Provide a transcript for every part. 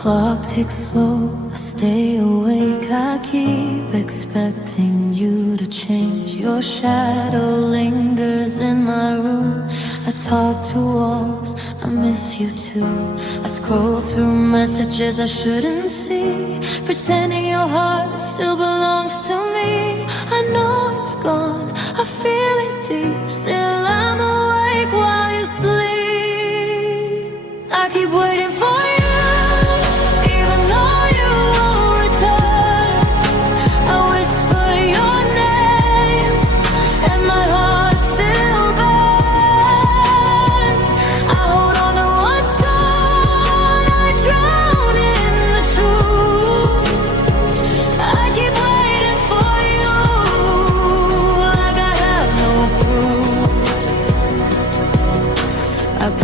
Clock ticks slow, I stay awake, I keep expecting you to change. Your shadow lingers in my room. I talk to walls, I miss you too. I scroll through messages I shouldn't see, pretending your heart still belongs to me. I know it's gone, I feel it deep, still I'm awake while you sleep. I keep waiting for you.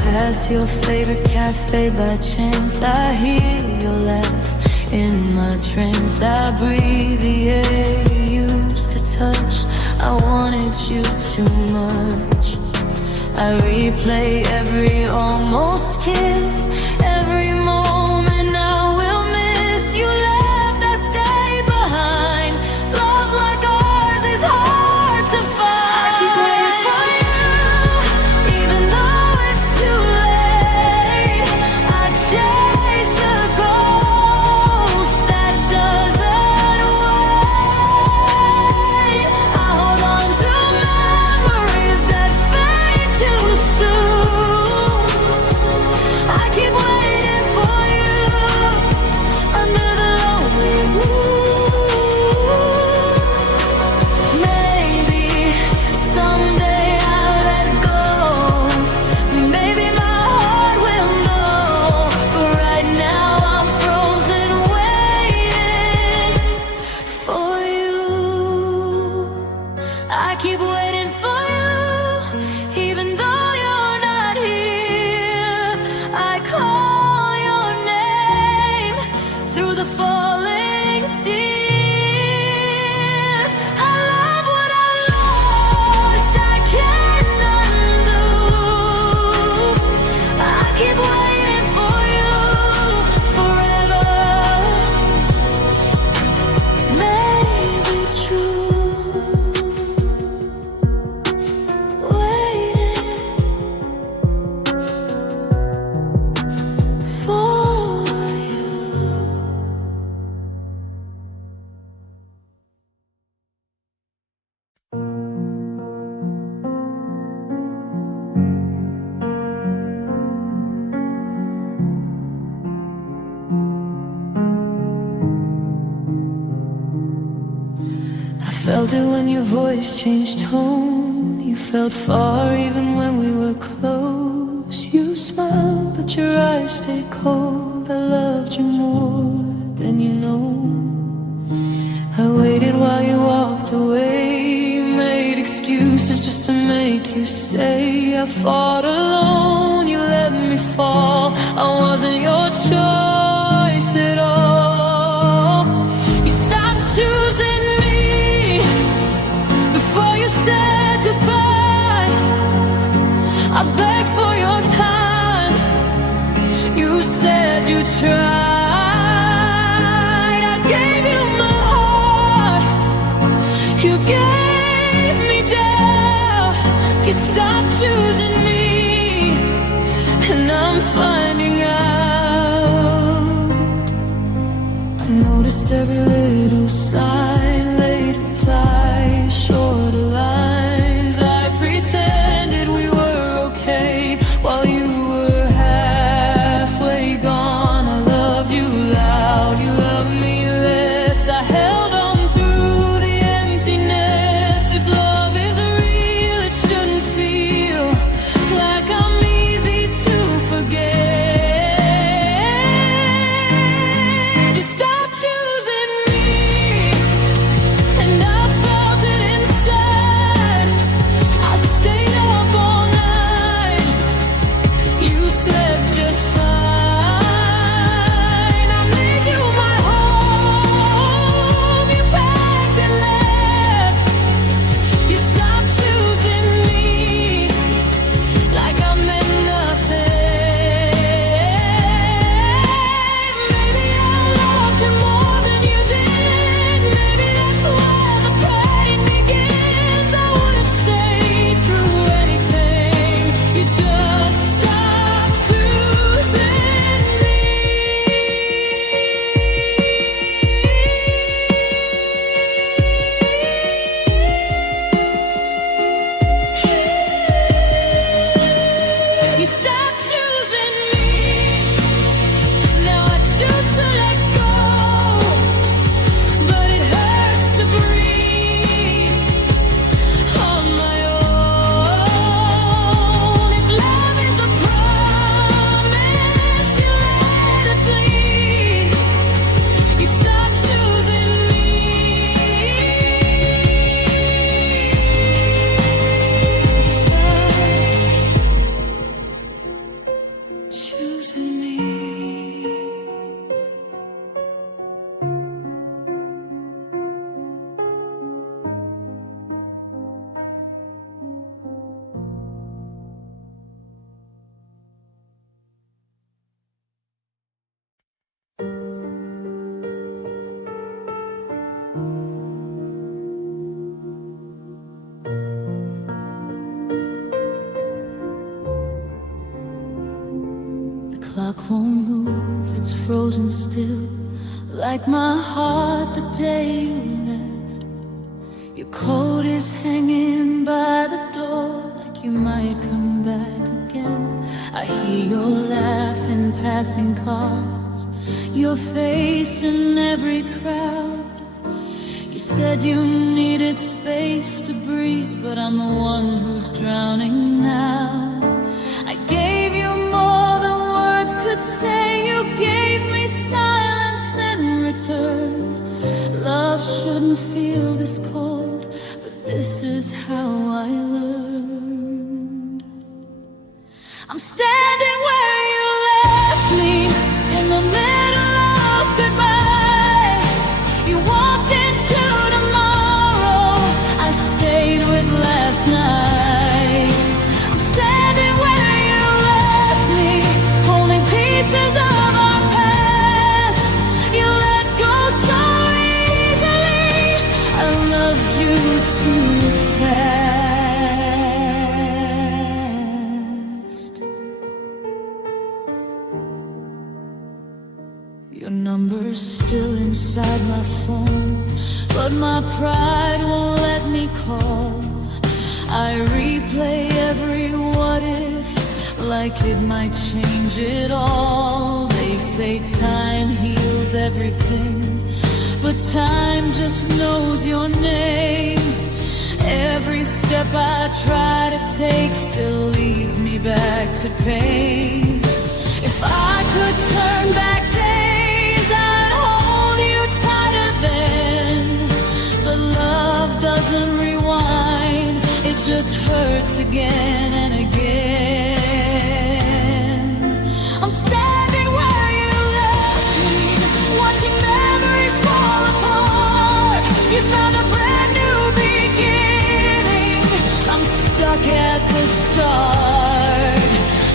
Pass your favorite cafe by chance, I hear your laugh in my trance. I breathe the air you used to touch, I wanted you too much. I replay every almost kiss, every moment I will miss. You left, I stayed behind. Love like ours is hard to find. I keep waiting for you, even though it's too late. I chase a ghost that doesn't wait. I hold on to memories that fade too soon. I keep waiting for you under the lonely moon. Maybe someday I'll let go. Maybe my heart will know. But right now I'm frozen waiting for you. I keep waiting for you, even though you're not here. I call your name through the falling tears. I love what I lost, I can't undo. I keep waiting for you forever. Maybe true. Waiting for you. I felt it when your voice changed tone. You felt far even when we were close. You smiled, but your eyes stayed cold. I loved you more than you know. I waited while you walked away, made excuses just to make you stay. I fought alone, you let me fall. I wasn't your choice at all. You stopped choosing me before you said goodbye. I begged for your time, you said you tried. I gave you my heart, you gave me doubt. You stopped choosing me, and I'm finding out. I noticed every little sign, late replies, shorter lines. I pretended we were okay while you were halfway gone. I loved you loud, you loved me less. I held on through the emptiness. If love is real, it shouldn't feel like I'm easy to forget. You stopped choosing me clock won't move, it's frozen still, like my heart the day you left. Your coat is hanging by the door, like you might come back again. I hear your laugh in passing cars, your face in every crowd. You said you needed space to breathe, but I'm the one who's drowning now. I gave you more than words could say. You gave me silence in return. Love shouldn't feel this cold, but this is how I learned. I'm standing where you left me, in the middle of goodbye. You walked into tomorrow, I stayed with last night. I'm standing where you left me, holding pieces of our past. You let go so easily, I loved you too fast. Your number's still inside my phone, but my pride won't let me call. I replay every what if, like it might change it all. They say time heals everything, but time just knows your name. Every step I try to take still leads me back to pain. If I could turn back days, I'd hold you tighter then. But love doesn't rewind, it just hurts again and again. I'm standing where you left me, watching memories fall apart. You found a brand new beginning, I'm stuck at the start.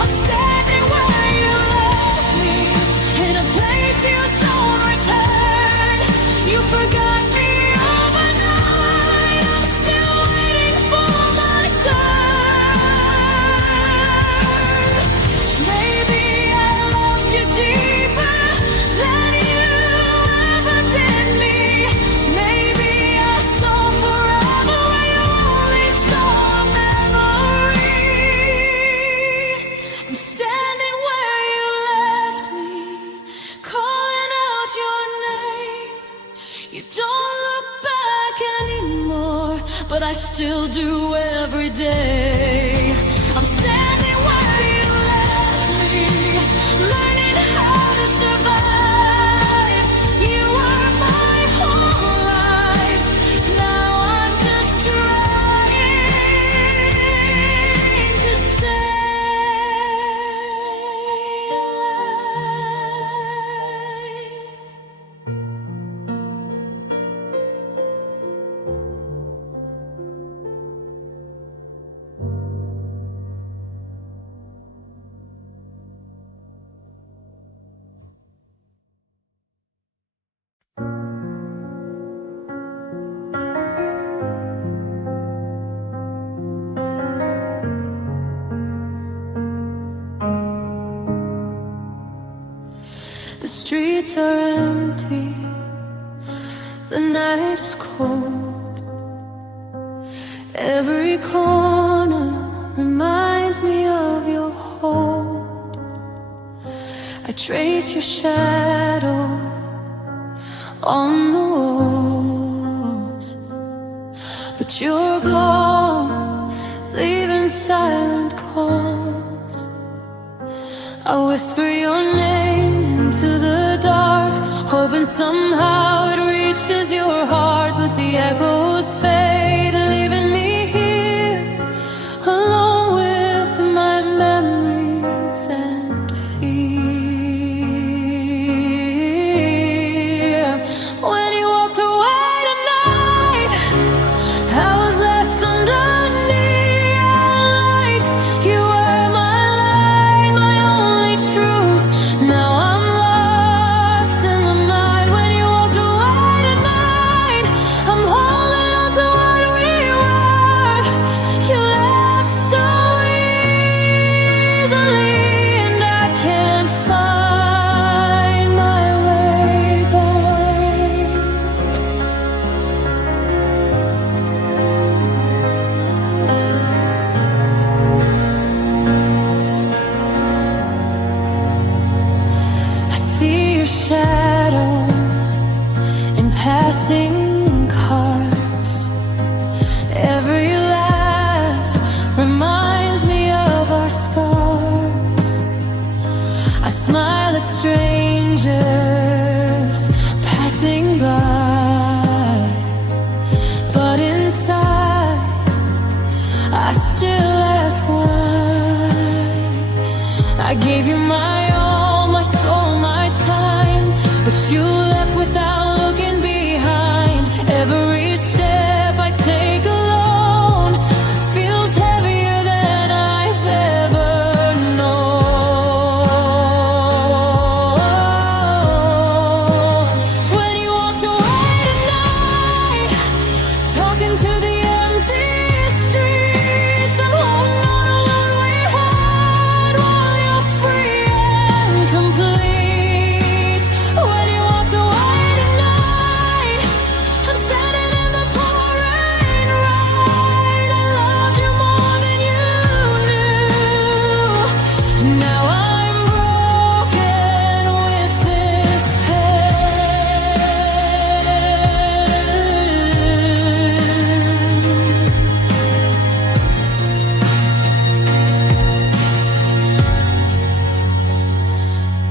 I'm standing where you left me, in a place you don't return. You forgot me overnight, I'm still waiting for my turn. Maybe I loved you deeper than you ever did me. Maybe I saw forever where you only saw a memory. I'm standing where you left me, calling out your name. You don't look back anymore, but I still do every day. I'm standing where you left me, learning how to survive. You were my whole life, now I'm just trying to stay alive. The streets are empty, the night is cold. Every corner reminds me of your hold. I trace your shadow on the walls, but you're gone, leaving silent calls. I whisper your name into the dark, hoping somehow it reaches your heart, but the echoes fade, leaving me here alone with my memories and fear. When you walked away tonight, I was left underneath lights. You were my light, my only truth. Now I'm lost in the night. When you walked away tonight, I'm holding on to what we were. passing cars. Every laugh reminds me of our scars. I smile at strangers passing by, but inside I still ask why. I gave you my all, my soul, my time, but you left without looking behind. Every step I take alone feels heavier than I've ever known. When you walked away tonight, talking to the empty streets, I'm holding on to what we had while you're free and complete. When you walked away tonight, I'm standing in the pouring rain. I loved you more than you knew. Now I'm broken with this pain.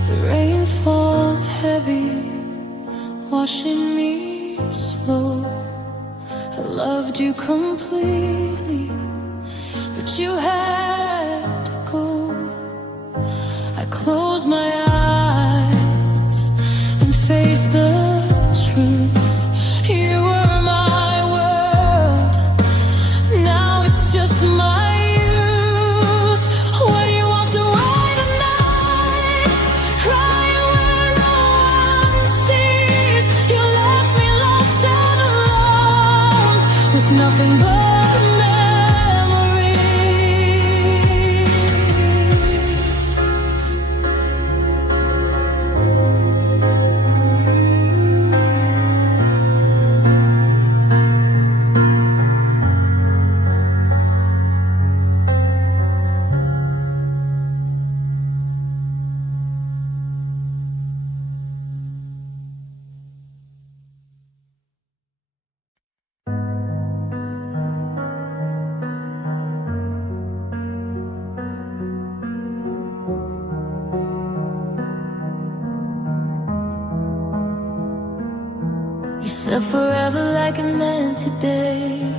The rain falls heavy, washing me slow. I loved you completely, but you had to go. I close my eyes and face the truth. You were my world, now it's just my youth. When you walked away tonight, crying where no one sees, you left me lost and alone with nothing but memories. You said forever like it meant today.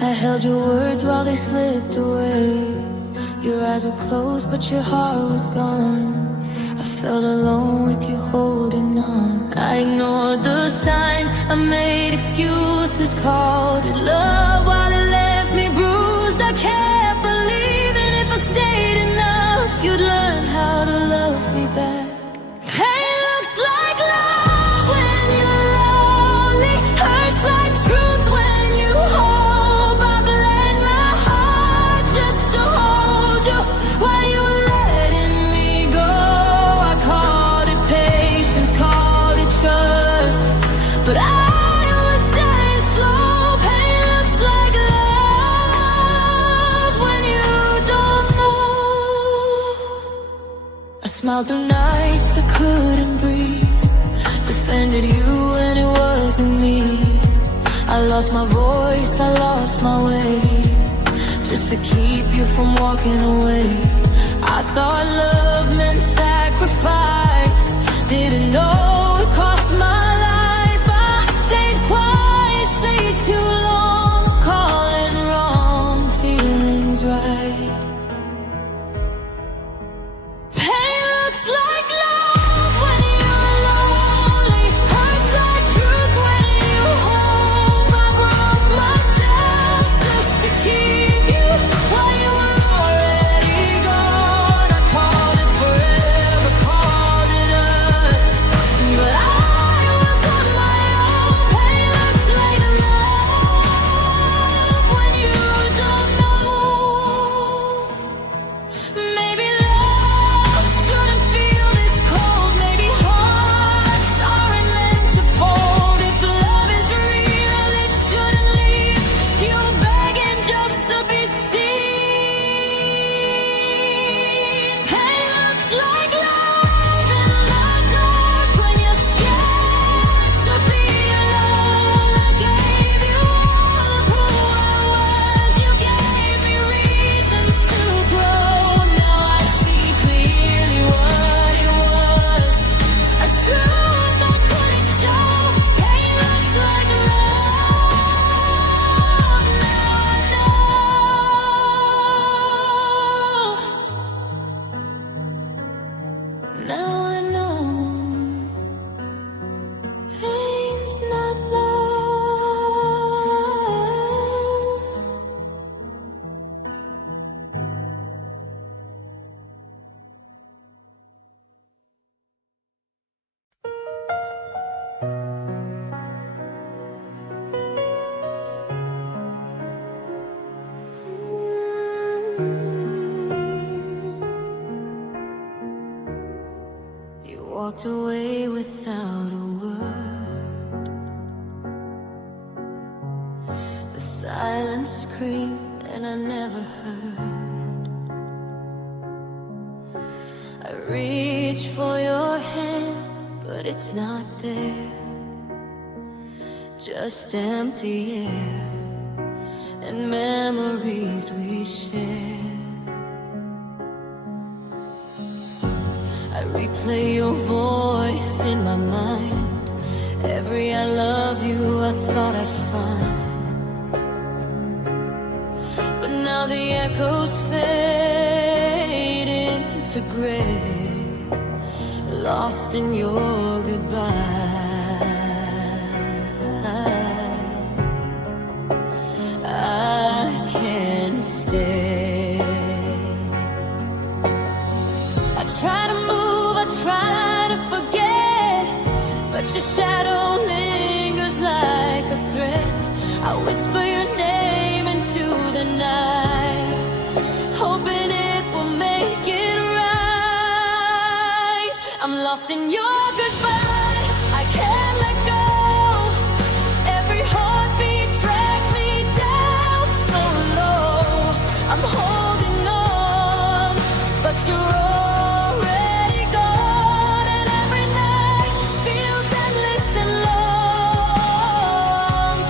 I held your words while they slipped away. Your eyes were closed but your heart was gone. I felt alone with you holding on. I ignored the signs, I made excuses, called it love while it left me bruised. I kept believing if I stayed enough, you'd learn how to love me back. Pain looks like love when you're lonely, hurts like truth when you hope. I bled my heart just to hold you while you were letting me go. I called it patience, called it trust, but I was dying slow. Pain looks like love when you don't know. I smiled through nights I couldn't breathe, defended you when it wasn't me. I lost my voice, I lost my way, just to keep you from walking away. I thought love meant sacrifice, didn't know it cost my life. I stayed quiet, stayed too long, calling wrong feelings right. Pain looks like love when you're lonely, hurts like truth when you hope. I broke myself just to keep you while you were already gone. I called it forever, called it us, but I is not love. You walked away without a word. The silence screamed and I never heard. I reach for your hand, but it's not there. Just empty air and memories we share. I replay your voice in my mind. Every I love you I thought I'd find, but now the echoes fade into gray, lost in your goodbye. I can't stay. I try to move, I try to forget, but your shadow lingers like a thread. I whisper your name into the night, hoping it will make it right. I'm lost in your goodbye, I can't let go. Every heartbeat drags me down so low. I'm holding on, but you're already gone, and every night feels endless and long.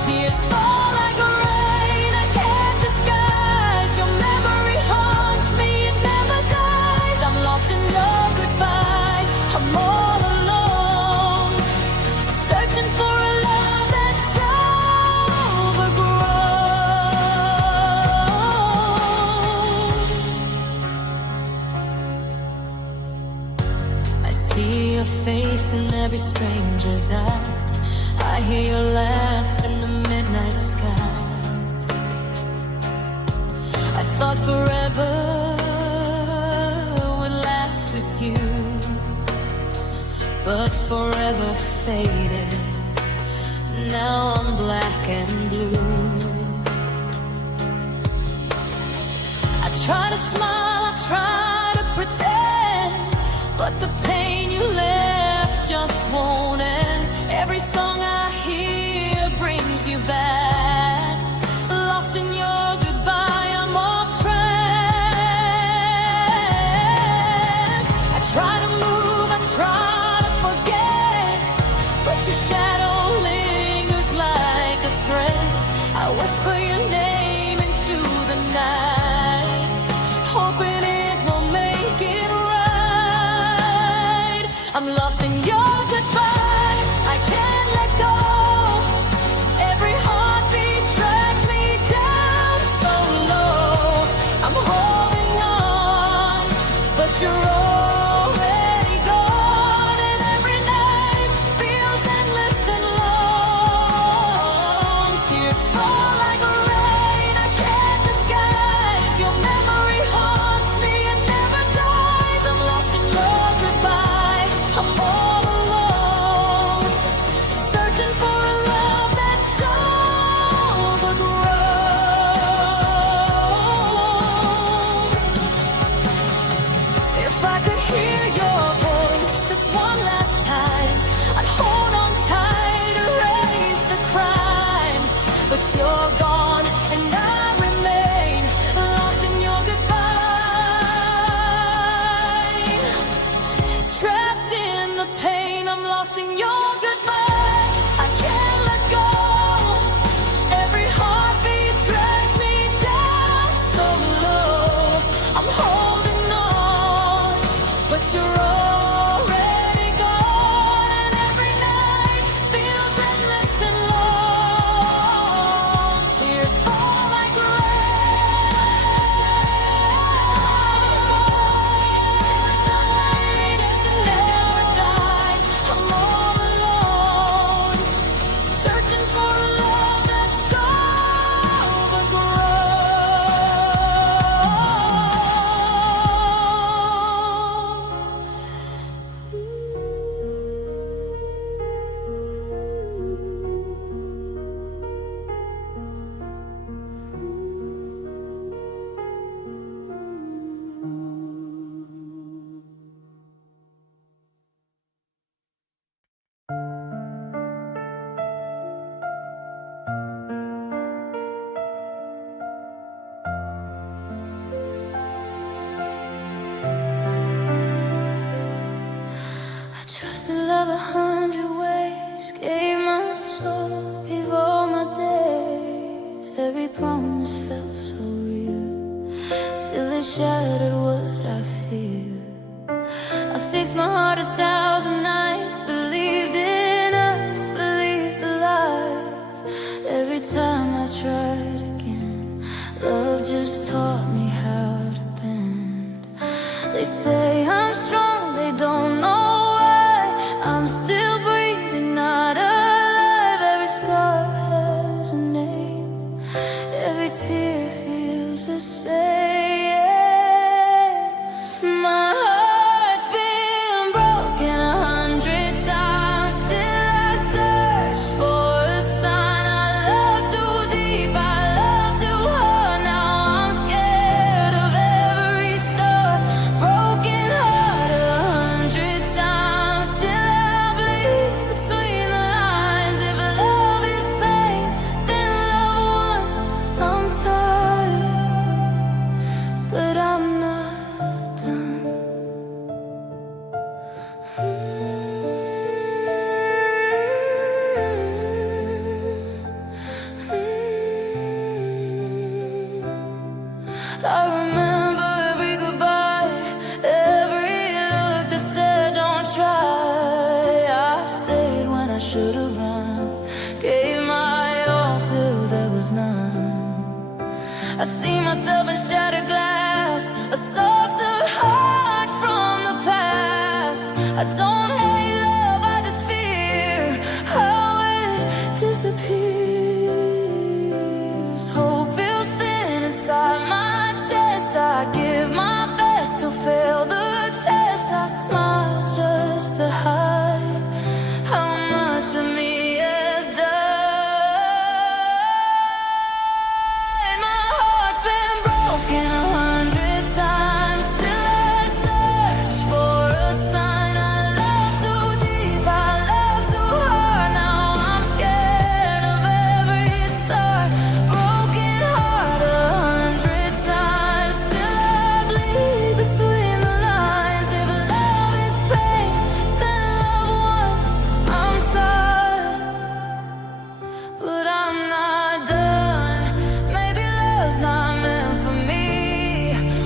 Tears fall like rain, I can't disguise. Your memory haunts me, it never dies. I'm lost in your goodbye, I'm all alone, searching for a love that's overgrown. I see your face in every stranger's eyes. I hear your laugh in the midnight skies. I thought forever would last with you, but forever faded. Now I'm black and blue. I try to smile, I try to pretend, but the pain you left just won't end. Every song I hear brings you back. Lost in your goodbye, I'm off track. I try to move, I try to forget, but your shadow lingers like a thread. I whisper your name into the night, hoping it will make it right. I'm lost in your goodbye, I can't let go. Every heartbeat drags me down so low. I'm holding on, but you're already gone, and every night feels endless and long. Tears fall like rain. They say I'm strong, they don't know why I'm still breathing, not alive. Every scar has a name, every tear feels the same. My heart's been broken 100 times, still I search for a sign. I love too deep, I love too hard. Now I'm scared of every start. Broken heart 100 times, still I bleed between the lines. If love is pain, then love one. I'm tired, but I'm not done. I remember every goodbye, every look that said don't try. I stayed when I should have run, gave my all till there was none. I see myself in shattered glass, a softer heart from the past. I don't hate love, I just fear how it disappears. Hope feels thin inside my chest. I give my best to fail the test. I smile just to hide how much of me has died. My heart's been broken 100 times, still I search for a sign. I love too deep, I love too hard. Now I'm scared of every start. Broken heart 100 times, still I bleed between the lines. If love is pain, then love one. I'm tired, but I'm not done. Maybe love's not meant for me,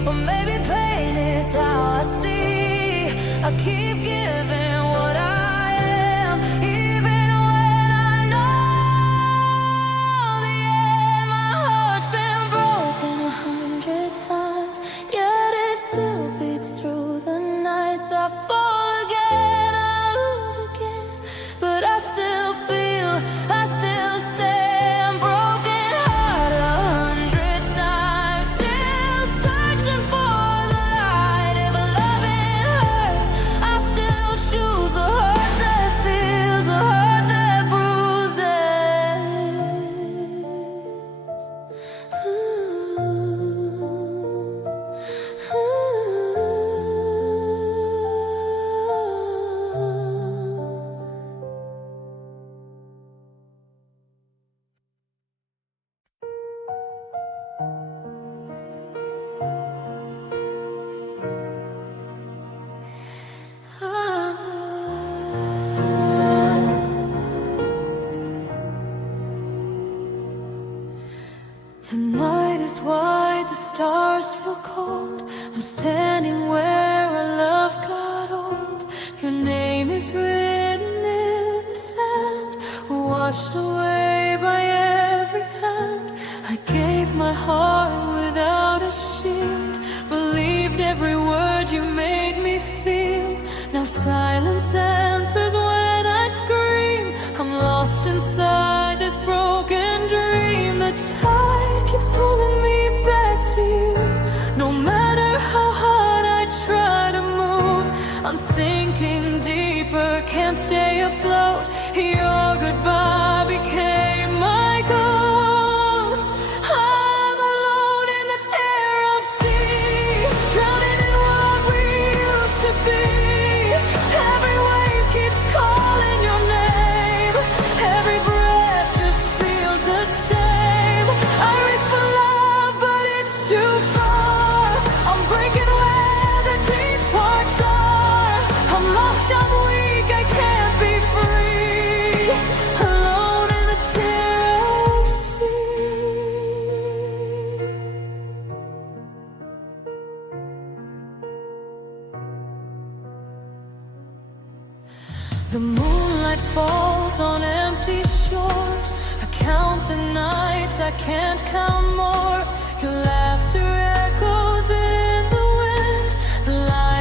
or maybe pain is how I see. I keep giving what I am, even when I know the end. My heart's been broken 100 times, yet it still beats through the nights. I fall again, I lose again, but I still feel, I still stand. Broken heart 100 times, still searching for the light. If loving hurts, I still choose a heart that feels, a heart that bruises. The night is wide, the stars feel cold. I'm standing where our love got old. Your name is written in the sand, washed away by every hand. I gave my heart without a shield, believed every word you made me feel. Now silence answers when I scream. I'm lost inside this broken dream. The tide keeps pulling me back to you. No matter how hard I try to move, I'm sinking deeper, can't stay afloat. Your goodbye became my ghost. I'm alone in the tear of sea, drowning in what we used to be. Every wave keeps calling your name, every breath just feels the same. I reach for love, but it's too far. I'm breaking where the deep parts are. I'm lost, I'm weak, I can't be free. Alone in the tear of sea. The moonlight falls on empty shores. I count the nights, I can't count more. Your laughter echoes in the wind. The light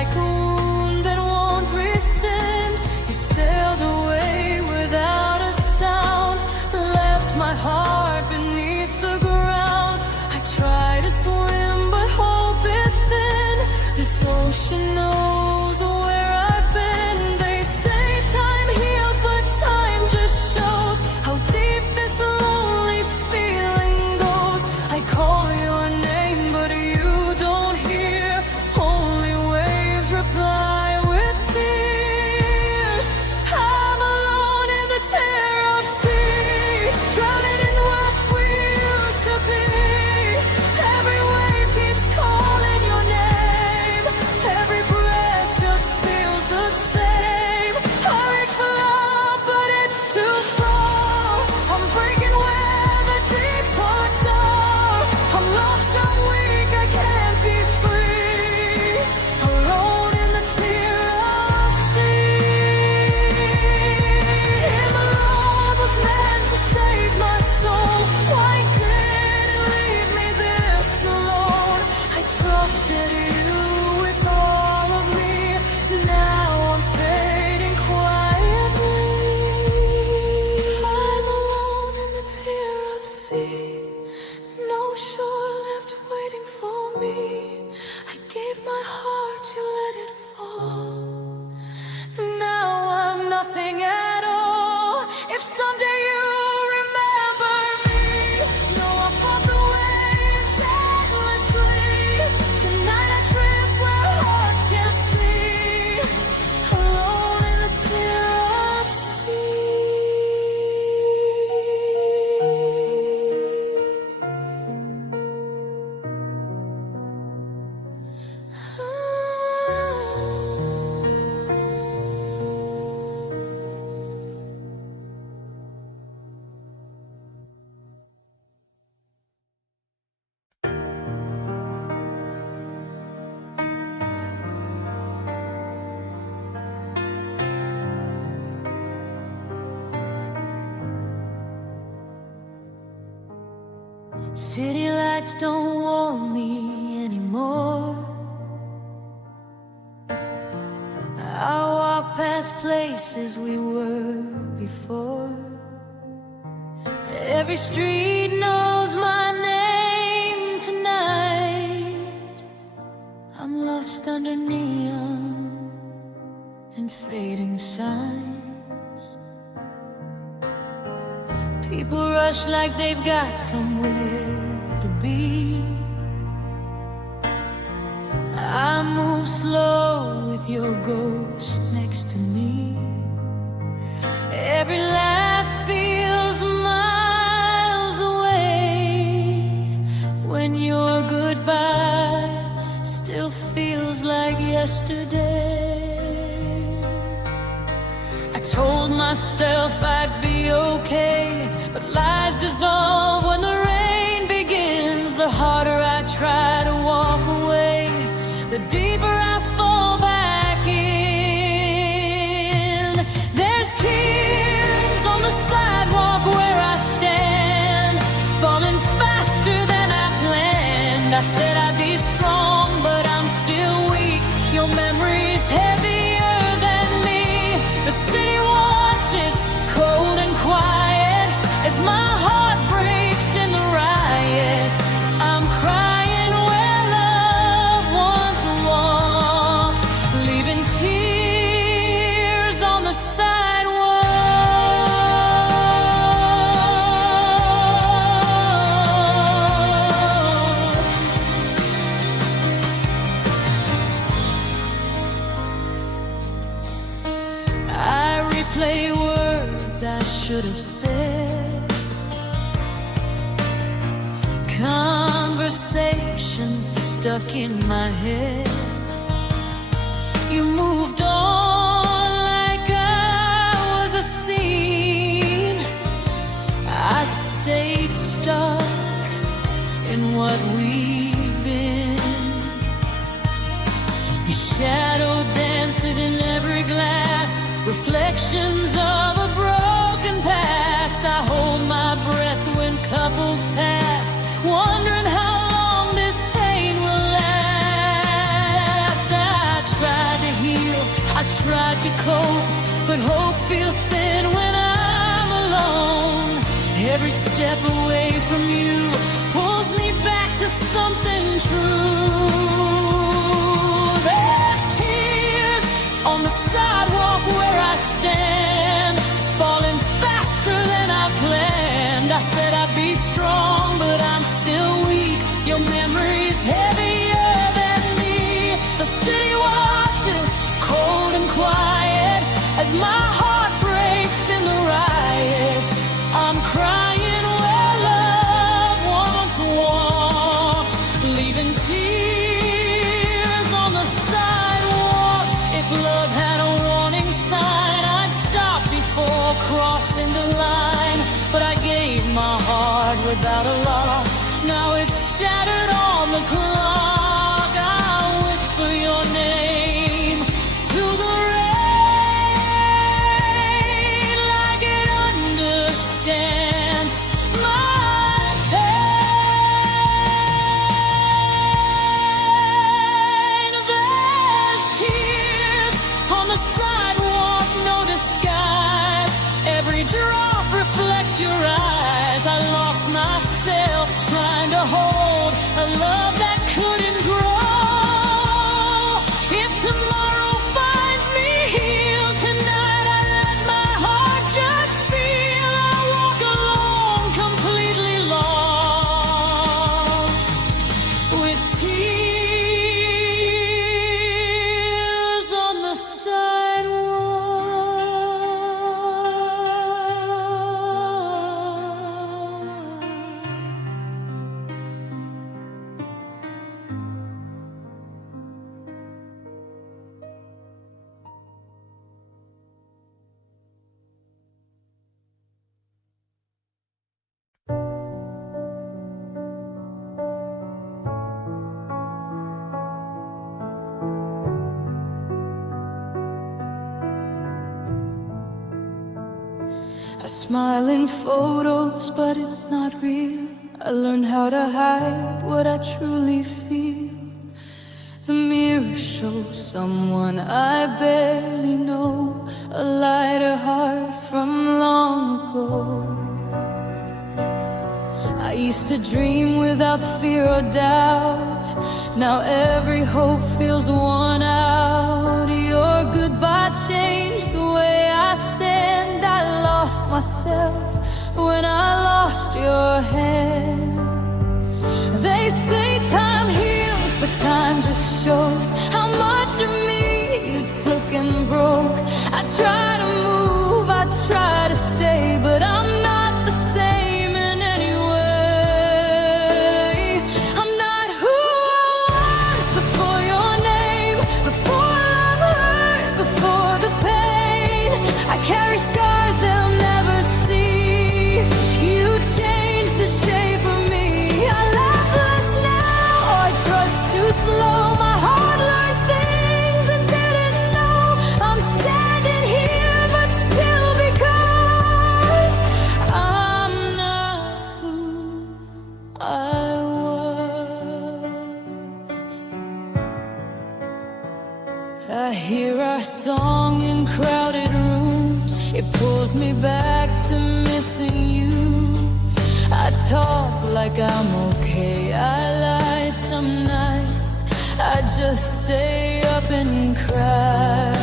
City lights don't warm me anymore. I walk past places we were before. Every street knows my name tonight. I'm lost under neon and fading signs. People rush like they've got somewhere to be. I move slow with your ghost next to me. Every laugh feels miles away, when your goodbye still feels like yesterday. I told myself I'd be okay, but lies dissolve when the rain begins. The harder I try to walk away, the deeper I fall back in. There's tears on the sidewalk where I stand, falling faster than I planned. I said I'd be strong, but I'm still weak. Your memory's heavier than me. The city watches, cold and quiet, as my heart breaks in the riot. I'm crying where love once walked, leaving tears on the sidewalk. I replay words I should have said, conversations stuck in my head. You moved on like I was a scene. I stayed stuck in what we'd been. Your shadow dances in every glass, reflections of a broken past. I hold my breath when couples pass, wondering how long this pain will last. I tried to heal, I tried to cope, but hope feels thin when I'm alone. Every step away from you pulls me back to something true. There's tears on the sidewalk where I stand, falling faster than I planned. I said I'd be strong, but I'm still weak. Your memory's heavier than me. The city watches, cold and quiet, as my heart breaks in the riot. I'm crying where love once walked, leaving tears on the sidewalk. If love had a warning sign, I'd stop before crossing the line. But I gave my heart without a lock. Now it's shattered on the clock. I whisper your name to the rain, like it understands my pain. There's tears on the sidewalk, no disguise. Every drop reflects your eyes. I lost myself trying to hold a love that couldn't grow. If tomorrow finds me healed, tonight I let my heart just feel. I walk alone, completely lost, with tears on the I smile in photos, but it's not real. I learned how to hide what I truly feel. The mirror shows someone I barely know, a lighter heart from long ago. I used to dream without fear or doubt. Now every hope feels worn out. Your goodbye changed the way I stand. I lost myself when I lost your hand. They say time heals, but time just shows how much of me you took and broke. I try to move, I try to stay, but I'm not the same in any way. I'm not who I was before your name, before love hurt, before the pain. I carry scars they'll never see. You changed the shape of me. I laugh less now, I trust too slow. My heart learned things it didn't know. I'm standing here, but still because I'm not who I was. I hear our song in crowded rooms. It pulls me back to missing you. I talk like I'm okay, I lie some nights. I just stay up and cry.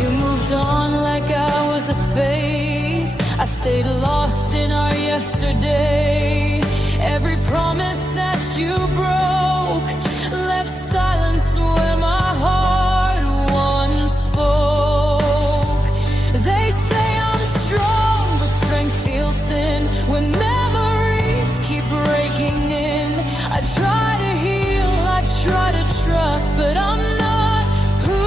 You moved on like I was a phase. I stayed lost in our yesterday. Every promise that you broke left silence where my heart once spoke. They say I'm strong, but strength feels thin when memories keep breaking in. I try to heal, I try to trust, but I'm not who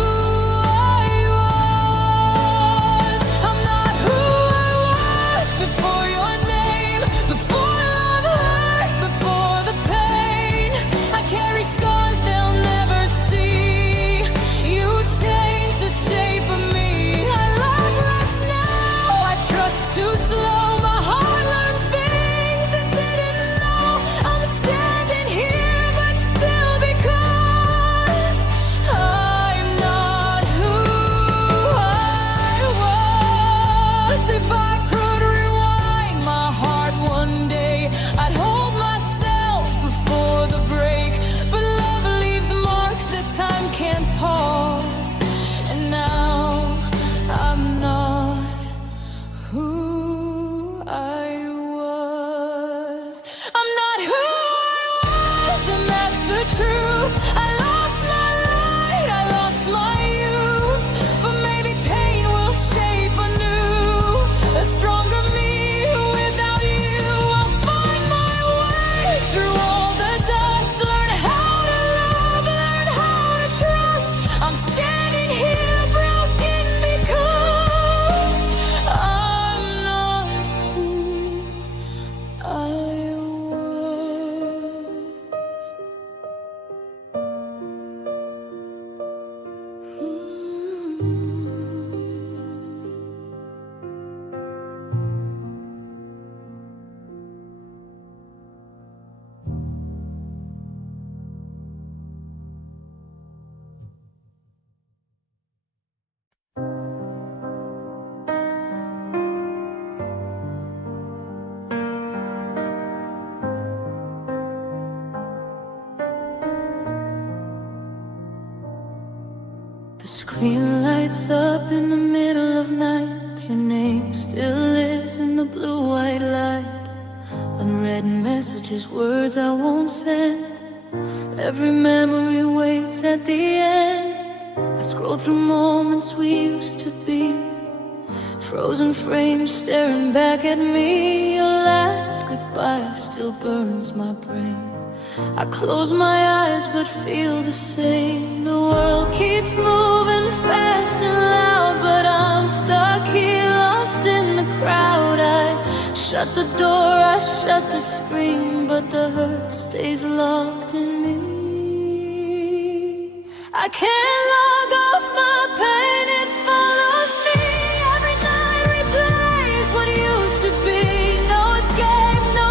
I was. I'm not who I was before your name, before love hurt, before the pain. I carry scars they'll never see. You changed the shape of me. I love less now, I trust too slow. My heart learned things it didn't know. I'm standing here, but still because I'm not who I was. If I could rewind my heart one day, I'd hold myself before the break. But love leaves marks that time can't pause. And now I'm not who I was. I'm not who I was, and that's the truth. I lost my light, I lost my youth. But maybe pain will shape anew a stronger me without you. I'll find my way through all the dust. Learn how to love, learn how to trust. I'm standing here broken because I'm not who I was. The screen lights up in the middle of night. Your name still lives in the blue-white light. Unread messages, words I won't send. Every memory waits at the end. I scroll through moments we used to be. Frozen frames staring back at me. Your last goodbye still burns my brain. I close my eyes but feel the same. The world keeps moving fast and loud, but I'm stuck here lost in the crowd. I shut the door, I shut the screen, but the hurt stays locked in me. I can't log off my pain, it follows me. Every night replays what used to be. No escape, no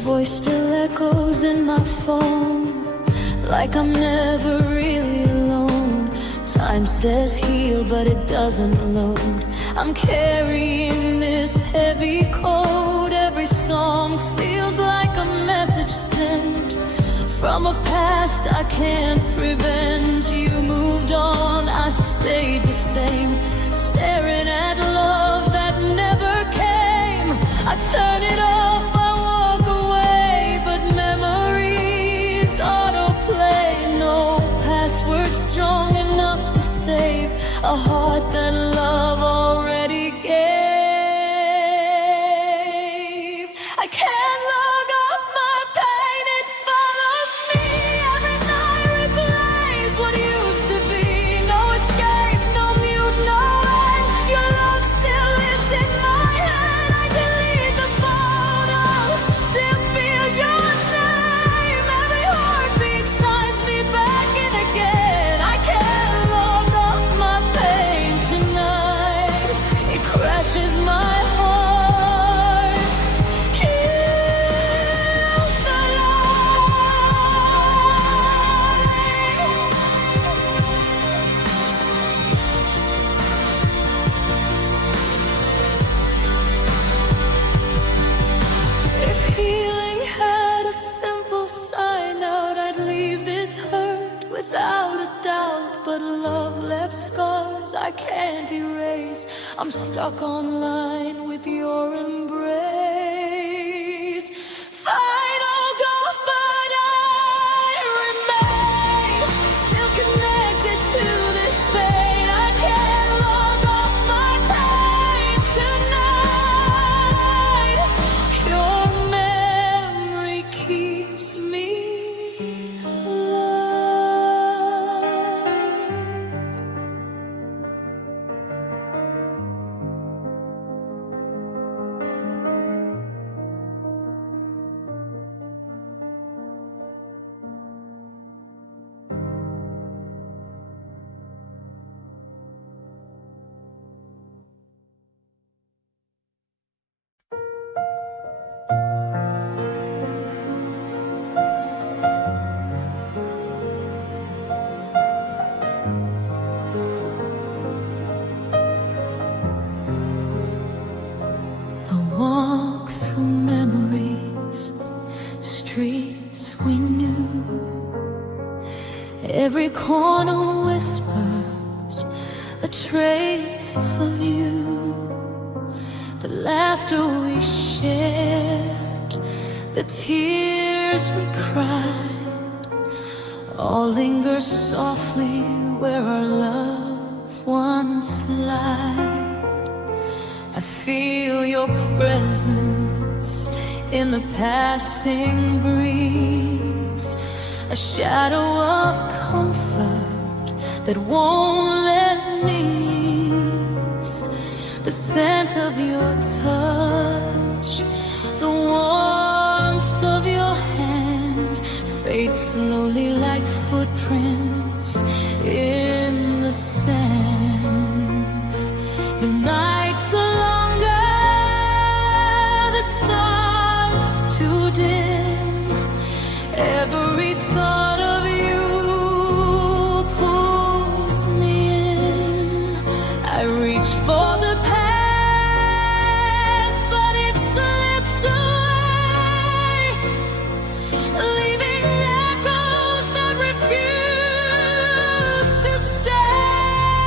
voice still echoes in my phone, like I'm never really alone. Time says heal, but it doesn't load. I'm carrying this heavy coat. Every song feels like a message sent from a past I can't prevent. You moved on, I stayed the same, staring at love that never came. I turn it off, I walk away, but memories autoplay. No password strong enough to save a heart that love already gave. I can't log off my pain, it follows me every night, replays what used to be. No escape, no mute, no end. Your love still lives in my head. I delete the photos, still feel your name. Every heartbeat signs me back in again. I can't log off my pain tonight. It crashes my heart, kills the light. If healing had a simple sign out, I'd leave this hurt without a doubt. But love left scars I can't erase. I'm stuck online with your embrace. Final gulf, but I remain still connected to this pain. I can't log off my pain tonight. Your memory keeps me alive. I walk through memories, streets we knew. Every corner whispers a trace of you. The laughter we shared, the tears we cried, all linger softly where our love once lied. I feel your presence in the passing breeze, a shadow of comfort that won't let me ease. The scent of your touch, the warmth of your hand fades slowly like footprints in the sand. The nights are longer, the stars too dim. Every thought of you pulls me in. I reach for the past, but it slips away, leaving echoes that refuse to stay.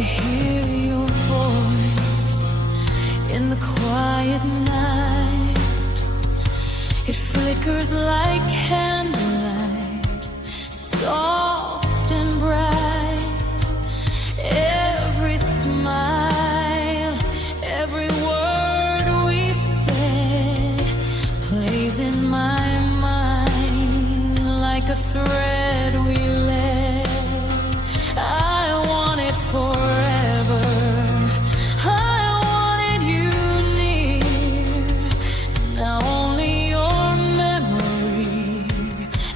hear your voice in the quiet night. It flickers like candlelight, soft and bright. Every smile, every word we say plays in my mind like a thread we lay. I want it forever. I wanted you near. Now only your memory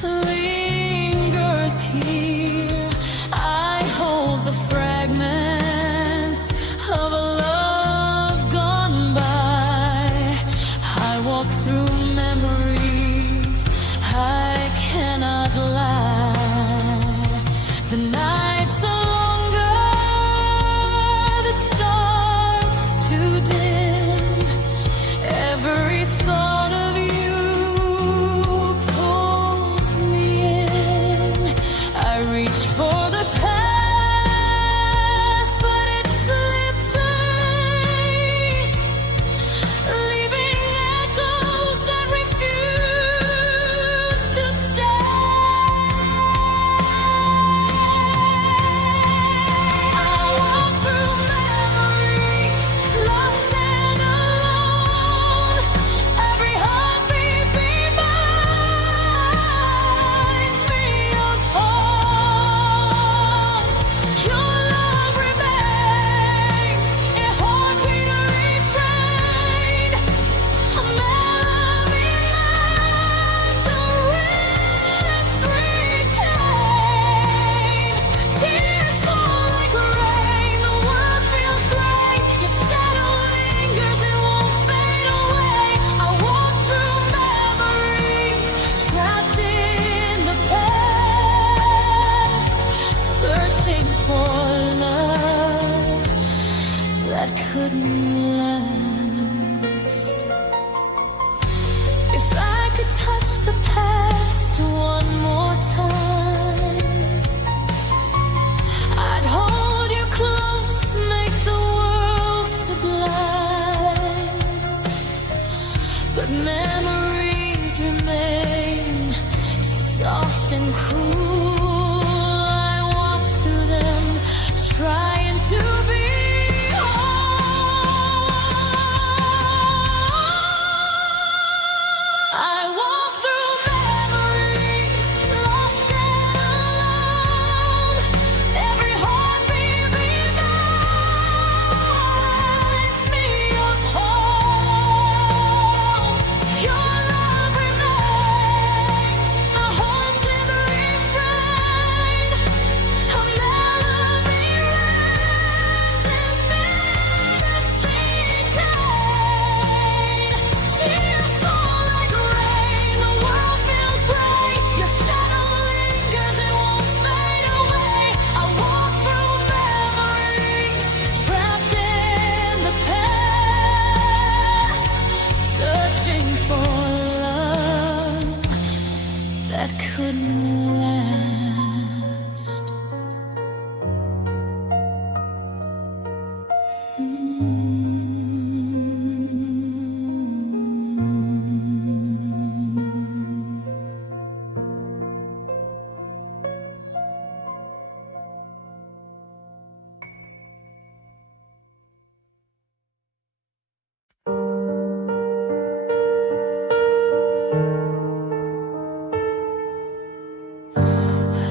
lingers here. I hold the fragments of a love gone by. I walk through memories, I cannot lie. The nights are longer, the stars too dim. Every thought of you pulls me in. I reach for the past, but it slips away, leaving echoes that refuse to stay. I walk through memories, lost and alone. Every heartbeat reminds me of home. Your love remains a heartbeat refrain, a melody like the rest retain. Tears fall like rain, the world feels gray. Your shadow lingers, it won't fade away. I walk through memories, trapped in the past, searching for love that couldn't last. If I could touch the past one more time, I'd hold you close, make the world sublime. But memories remain soft and cruel. I walk through them, trying to be whole. I walk through memories, lost and alone. Every heartbeat reminds me of home. Your love remains a haunted refrain, a melody wrapped in bittersweet pain. Tears fall like rain, the world feels gray. Your shadow lingers, it won't fade away. I walk through memories, trapped in the past, searching for love that couldn't last.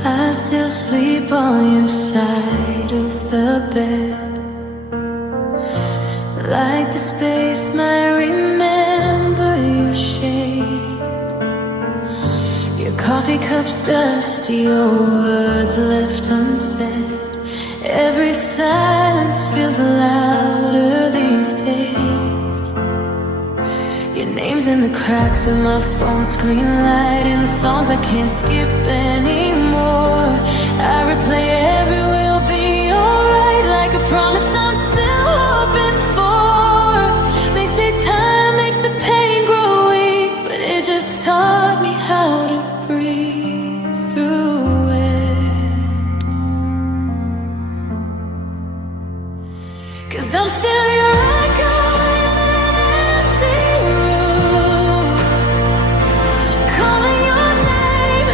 I still sleep on your side of the bed, like the space might remember your shape. Your coffee cup's dusty, your words left unsaid. Every silence feels louder these days. Your name's in the cracks of my phone screen, lighting the songs I can't skip anymore. I replay every will be alright, like a promise I'm still hoping for. They say time makes the pain grow weak, but it just taught me how to breathe through it. I'm still your echo in an empty room, calling your name,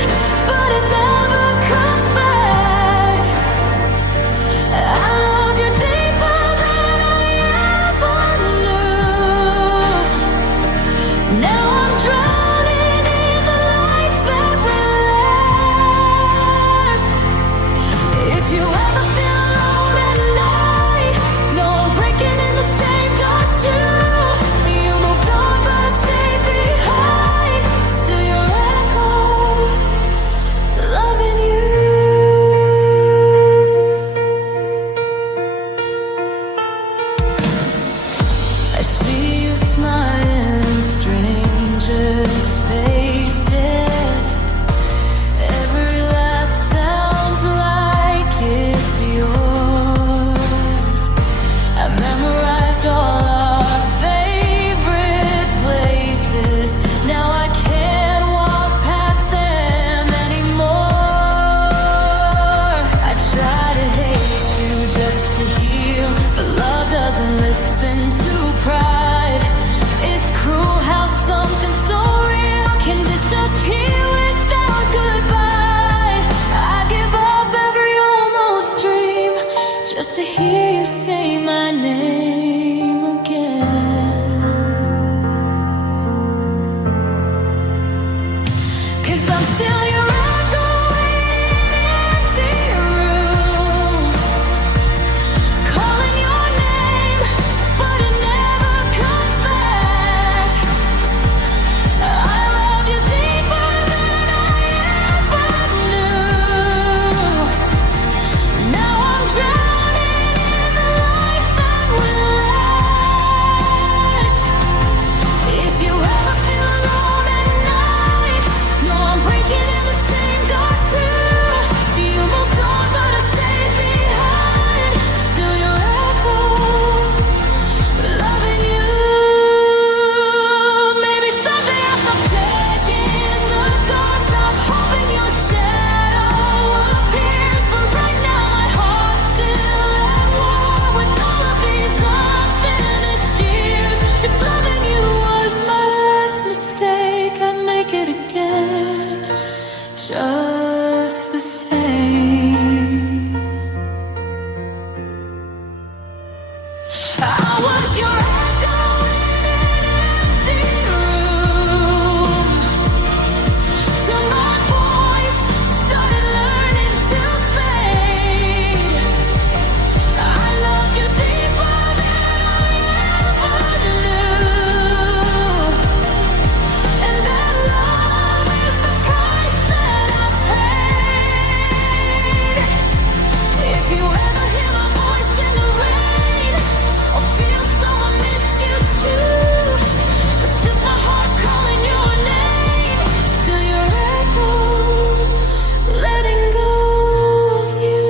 but it never comes back. I loved you deeper than I ever knew. Now I'm drowning in the life that we left. If you ever feel alone at night, know I'm breaking in the same dark too. You moved on, but I stayed behind. Still your echo, loving you. I see you smiling, strangers' faces. Every laugh sounds like it's yours. I memorized all our favorite places. Now I can't walk past them anymore. I try to hate you just to heal, but love doesn't listen to pride. It's cruel how something so real can disappear without goodbye. I give up every almost dream just to hear you say my name again. 'Cause I'm still your echo in an empty room, calling your name, but it never comes back. I loved you deeper than I ever knew. Now I'm drowning in the life that we left. If you ever feel alone at night, know I'm breaking in the same dark too. You moved on, but I stayed behind. Still your echo, loving you. Maybe someday I'll stop checking the door, stop hoping your shadow appears. But right now my heart's still at war with all of these unfinished years. If loving you was my last mistake, I'd make it again, just the same. I was your echo in an empty room, till my voice started learning to fade. I loved you deeper than I ever knew, and that love is the price that I paid. If you ever hear my voice in the rain, or feel someone miss you too, it's just my heart calling your name. Still your echo, letting go of you.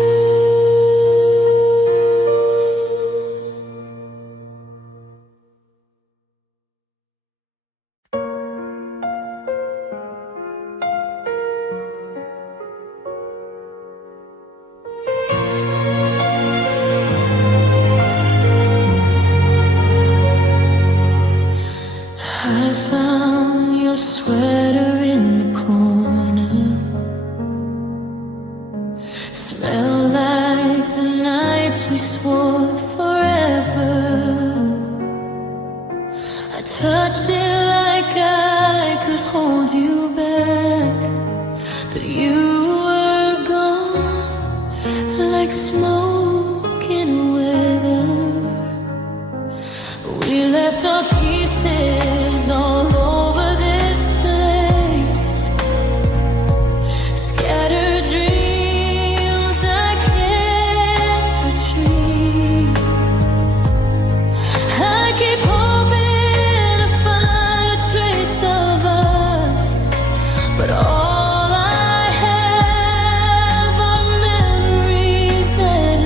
I found your sweater in the corner. Smell like the nights we swore forever. I touched it like I could hold you back, but you were gone like smoke in weather. We left our pieces all over this place, scattered dreams I can't retrieve. I keep hoping to find a trace of us, but all I have are memories that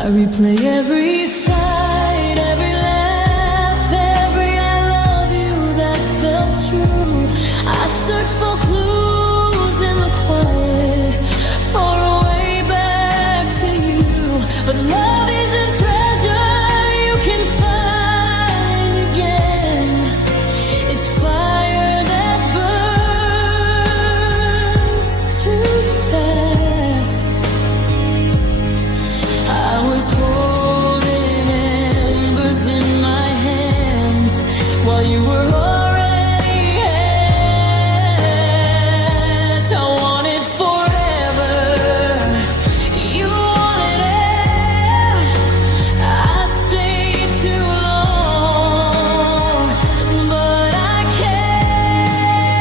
I replay every fight, every laugh, every I love you that felt true. I search for clues in the quiet, for a way back to you. But love isn't treasure you can find again. It's fire that burns too fast. I was holding embers in my hands while you were already ash. I wanted forever, you wanted it. I stayed too long, but I can't.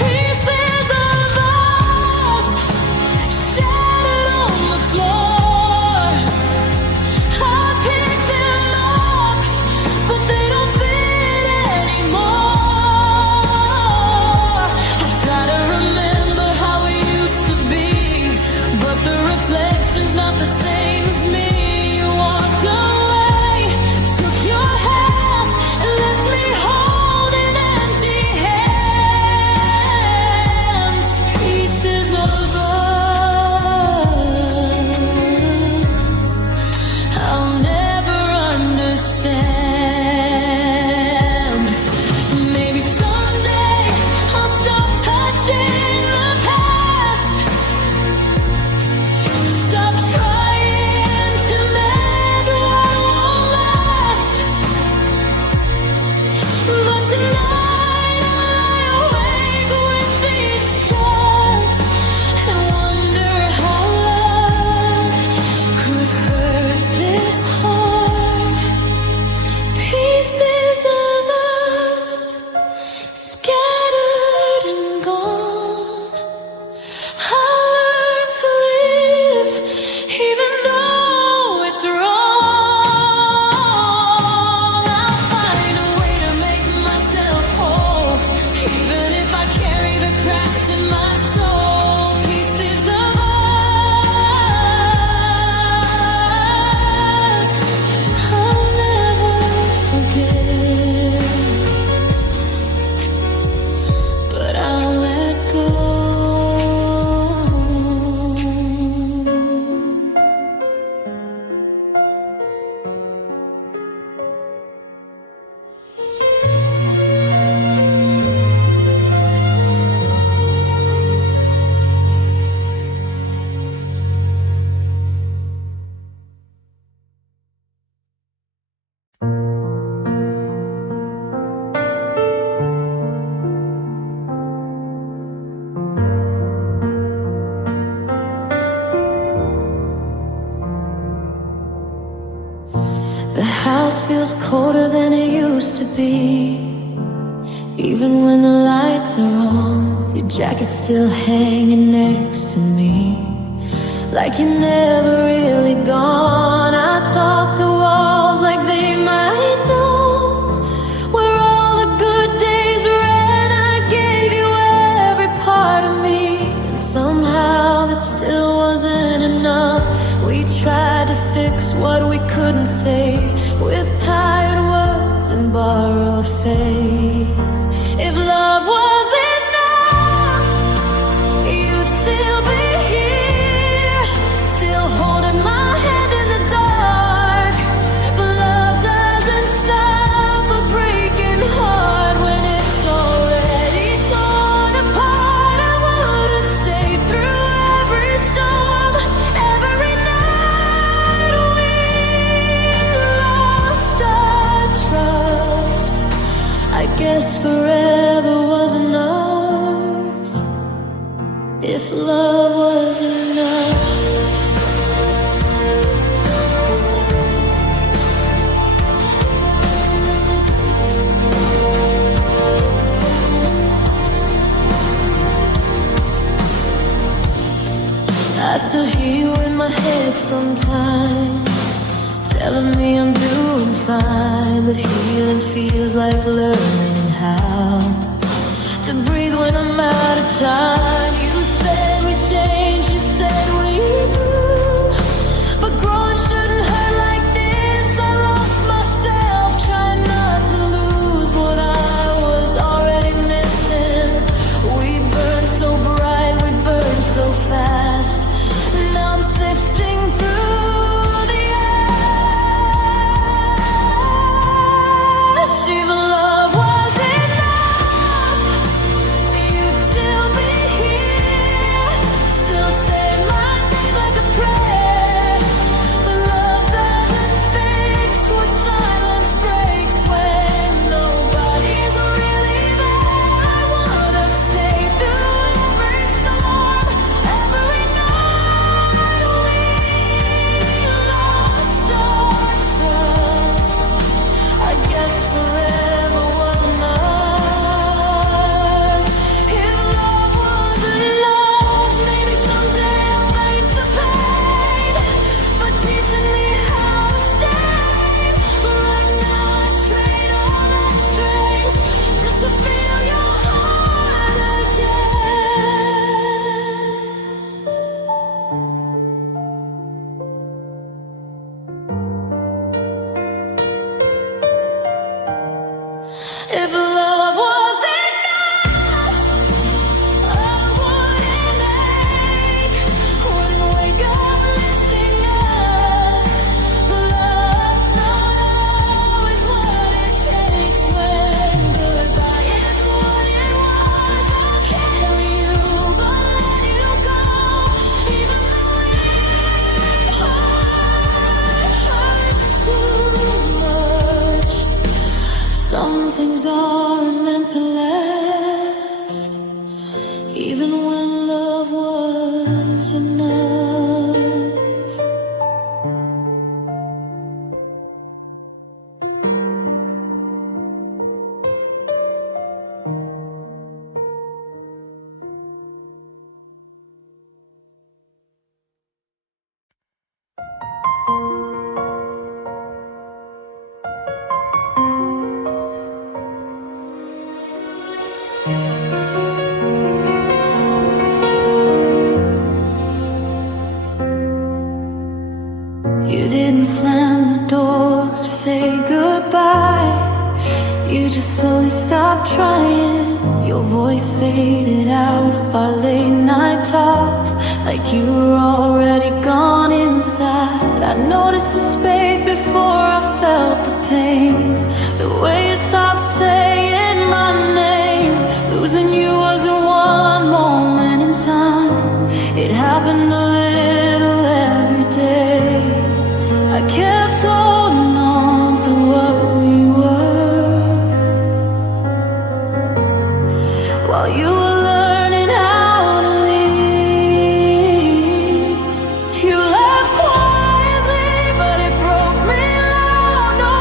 Pieces of us shattered on the floor. I pick them up, but they don't fit anymore. I try to remember how we used to be, but the reflection's not the same as me. You walked away, took your half, and left me holding empty hands. Pieces of us I'll never understand. Maybe someday I'll stop touching the past, stop trying to mend what won't last. But tonight I lie awake with these shots and wonder how love could hurt this hard. Pieces of us scattered and gone. I learned to live even though it's wrong. I'll find a way to make myself whole, even if I carry the cracks in my soul. Pieces of us I'll never forget, but I'll let go. The house feels colder than it used to be. Even when the lights are on, your jacket's still hanging next to me, like you're never really gone. I talk to walls like they might know where all the good days were at. I gave you every part of me, and somehow that still wasn't enough. We tried to fix what we couldn't save with tired words and borrowed faith. If love was enough, you'd still be here, still holding my hand in the dark. But love doesn't stop a breaking heart when it's already torn apart. I would have stayed through every storm, every night we lost our trust. I guess forever wasn't ours, if love was enough. I still hear you in my head sometimes, telling me I'm doing fine, but healing feels like learning how to breathe when I'm out of time. You said we changed, you said we grew, but growing shouldn't If love was enough, I wouldn't ache. Wouldn't wake up missing us. Love's not always what it takes. When goodbye is what it was, I'll carry you but let you go. Even though it hurts too much. Some things aren't meant to last, even when love was enough. You didn't slam the door or say goodbye. You just slowly stopped trying. Your voice faded out of our late night talks, like you were already gone inside. I noticed the space before I felt the pain. The way you stopped saying my name. Losing you wasn't one moment in time. It happened a little every day. I kept holding on to what we were, while you were learning how to leave. You left quietly, but it broke me loud. No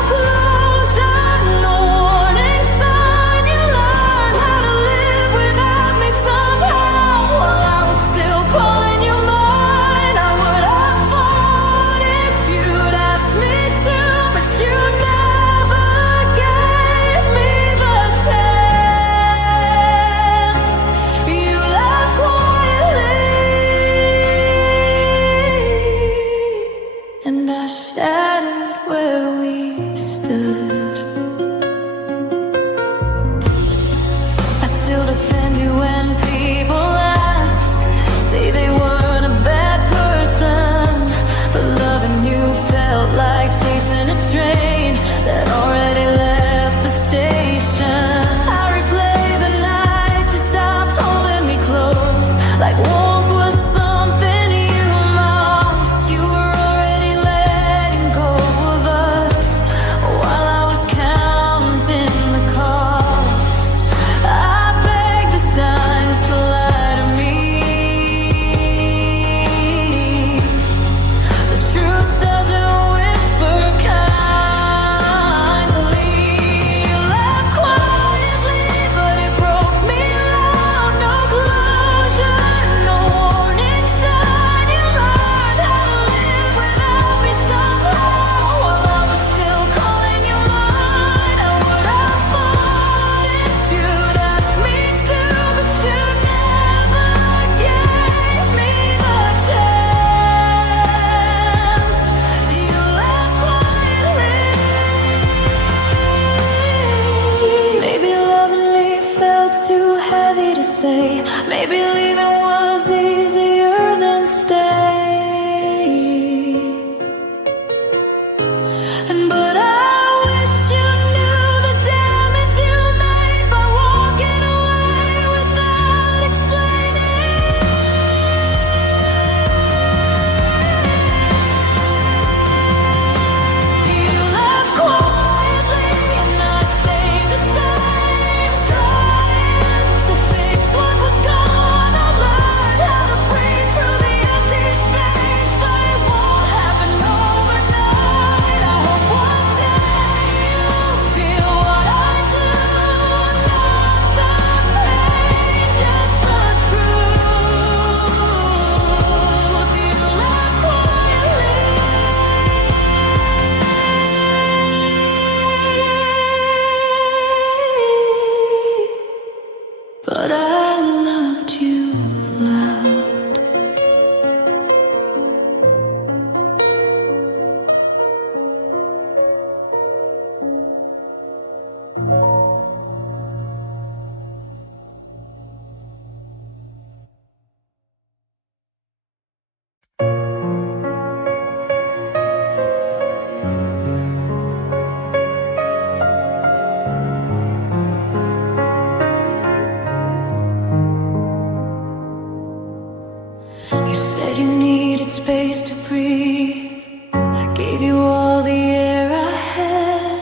said you needed space to breathe. I gave you all the air I had.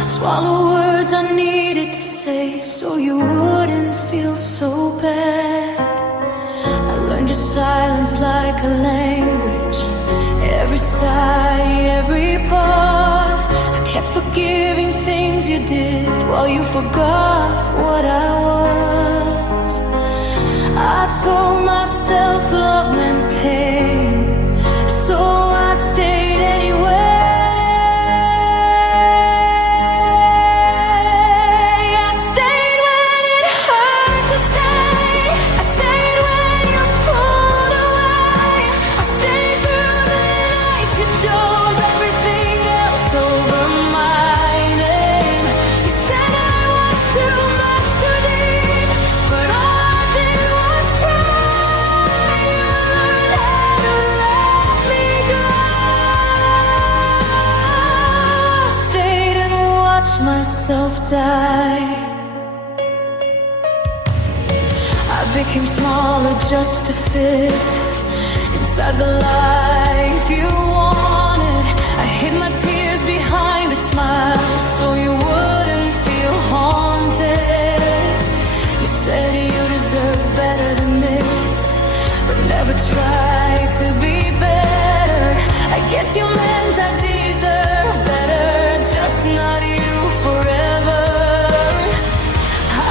I swallowed words I needed to say so you wouldn't feel so bad. I learned your silence like a language. Every sigh, every pause. I kept forgiving things you did while you forgot what I was. I told myself love meant pain, so I stayed anyway. I stayed when it hurt to stay. I stayed when you pulled away. I stayed through the nights you chose everything else over my name. You said I was too much, too deep, but all I did was try. You learned how to let me go. I stayed and watched myself die. I became smaller just to fit inside the life you wanted. I hid my tears behind a smile so you wouldn't feel haunted. You said you deserve better than this, but never tried to be better. I guess you meant I deserve better, just not you forever.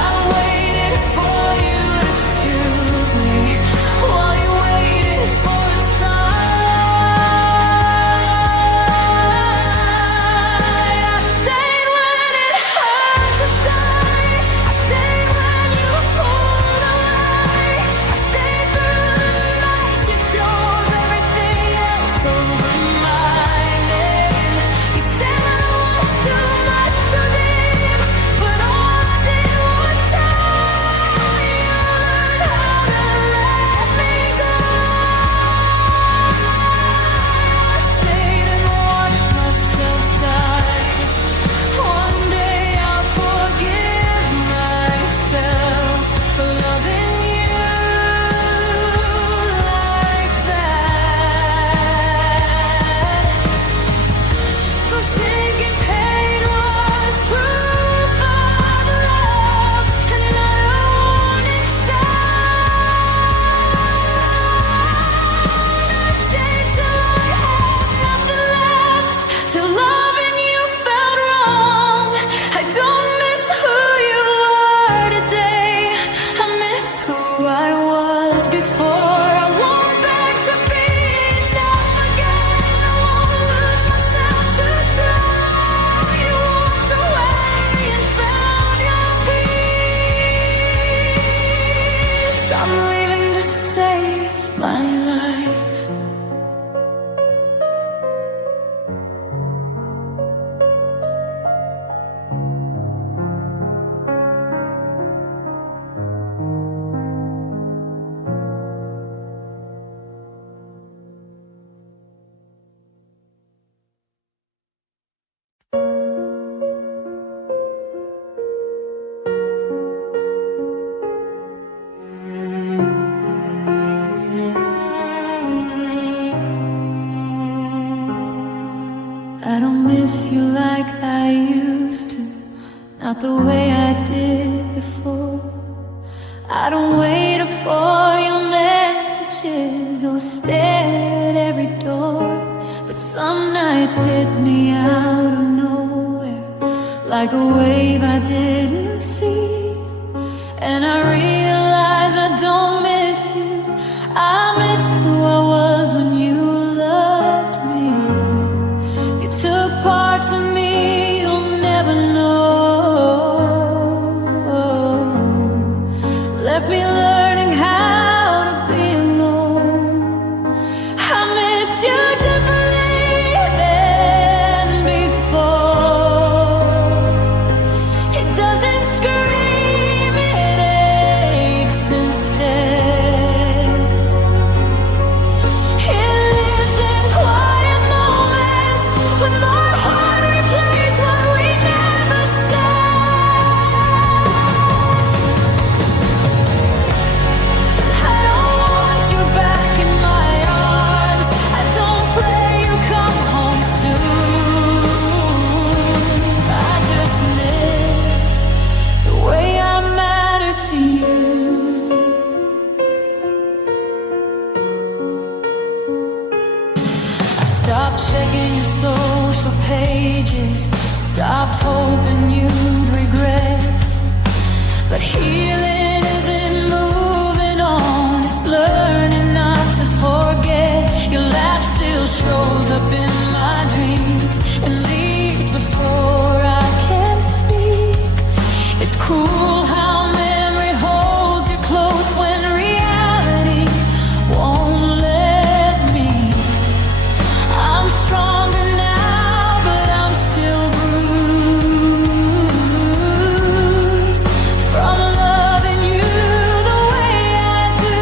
I waited for you to choose me while you waited for a sign. I stayed when it hurt to stay. I stayed when you pulled away. I stayed through the nights you chose everything else over my name. You said I was too much, too deep, but all I did was try. You learned how to let me go. I stayed and watched myself die. One day I'll forgive myself for loving you like that, for thinking pain was proof of love and not a warning sign. I stayed till I had nothing left, till loving you felt wrong. I don't miss who you are today, I miss who I was before. I want back to be enough again. I won't lose myself to try. You walked away and found your peace. I'm leaving to save my life. I don't miss you like I used to, not the way I did before. I don't wait up for your messages or stare at every door, but some nights hit me out of nowhere like a wave I didn't see, and I realize I don't miss you. I miss who I was when you loved me. You took parts of me you'll never know, left me learning how to be alone. I miss you differently than before. It doesn't scream, it aches instead. checking your social pages, stopped hoping you'd regret. But healing isn't moving on, it's learning not to forget. Your laugh still shows up in my dreams and leaves before I can speak. It's cruel how memory holds you close when reality won't let me. I'm stronger now, but I'm still bruised from loving you the way I do.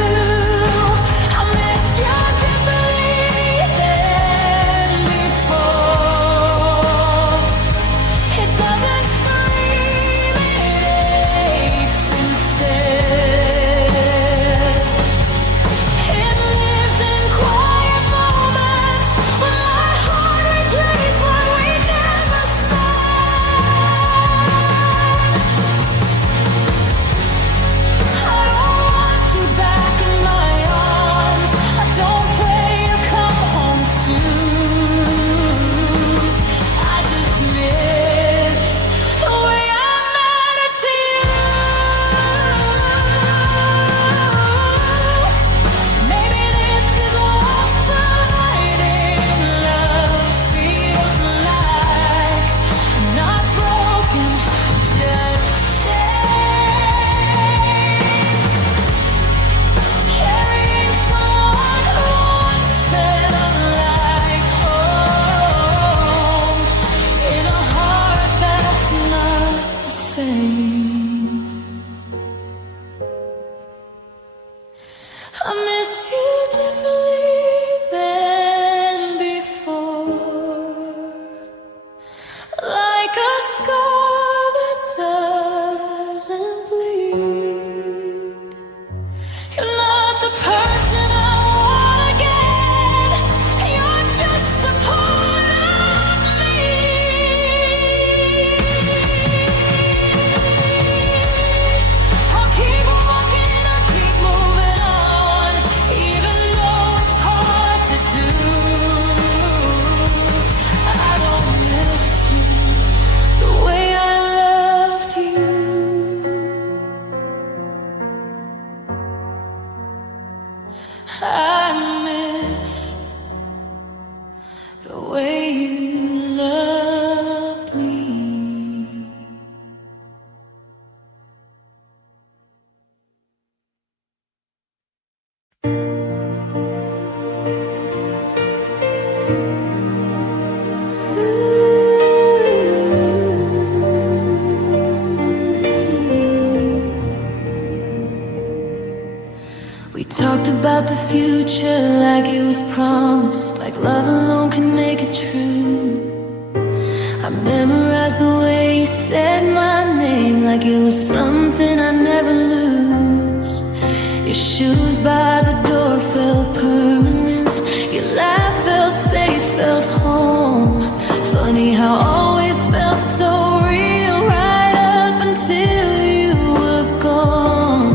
I miss you differently than before. It doesn't scream, it aches instead. It lives in quiet moments when my heart replays what we never said. I don't want you back in my arms. I don't pray you come home soon. I just miss the way I mattered to you. Maybe this is what surviving love feels like. Not broken, just changed. Carrying someone who once felt like home in a heart that's not the same. I miss you differently than before, like a scar that doesn't bleed. You're not the person I want again. You're just a part of me. I'll keep walking, I'll keep moving on, even though it's hard to do. I don't miss you the way I loved you. I miss the way you loved me. We talked about the future like it was promised, like love alone can make it true. I memorized the way you said my name like it was something I never lose. Your shoes by the door felt permanent. Your laugh felt safe, felt home. Funny how always felt so real right up until you were gone.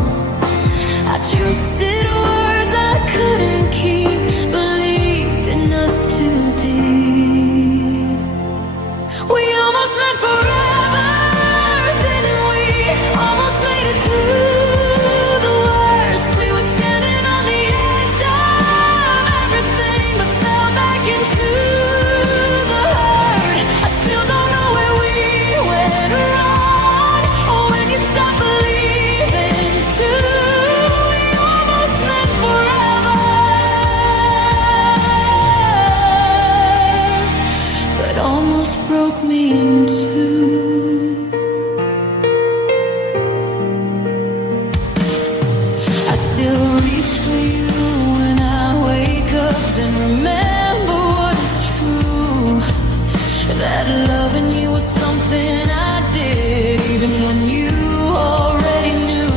I trusted words I couldn't keep, believed in us too deep. We almost meant forever, didn't we? Almost made it through the worst. We were standing on the edge of everything, but fell back into the hurt. I still don't know where we went wrong, or when you stopped believing too. We almost meant forever, but almost broke me in two. I still reach for you when I wake up, then remember what is true. That loving you was something I did, even when you already knew.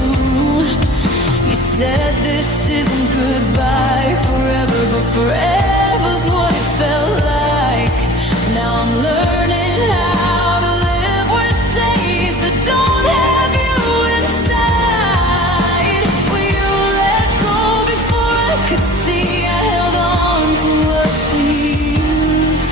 You said this isn't goodbye forever, but forever's what it felt like. Now I'm learning how to live with days that don't have you inside. Will you let go before I could see? I held on to what we used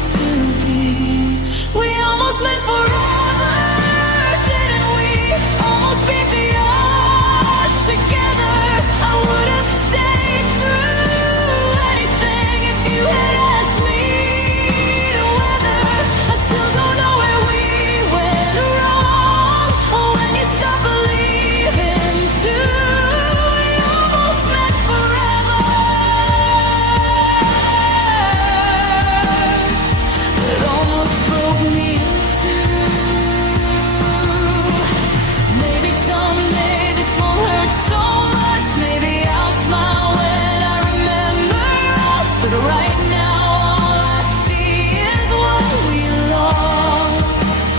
right now all I see is what we lost,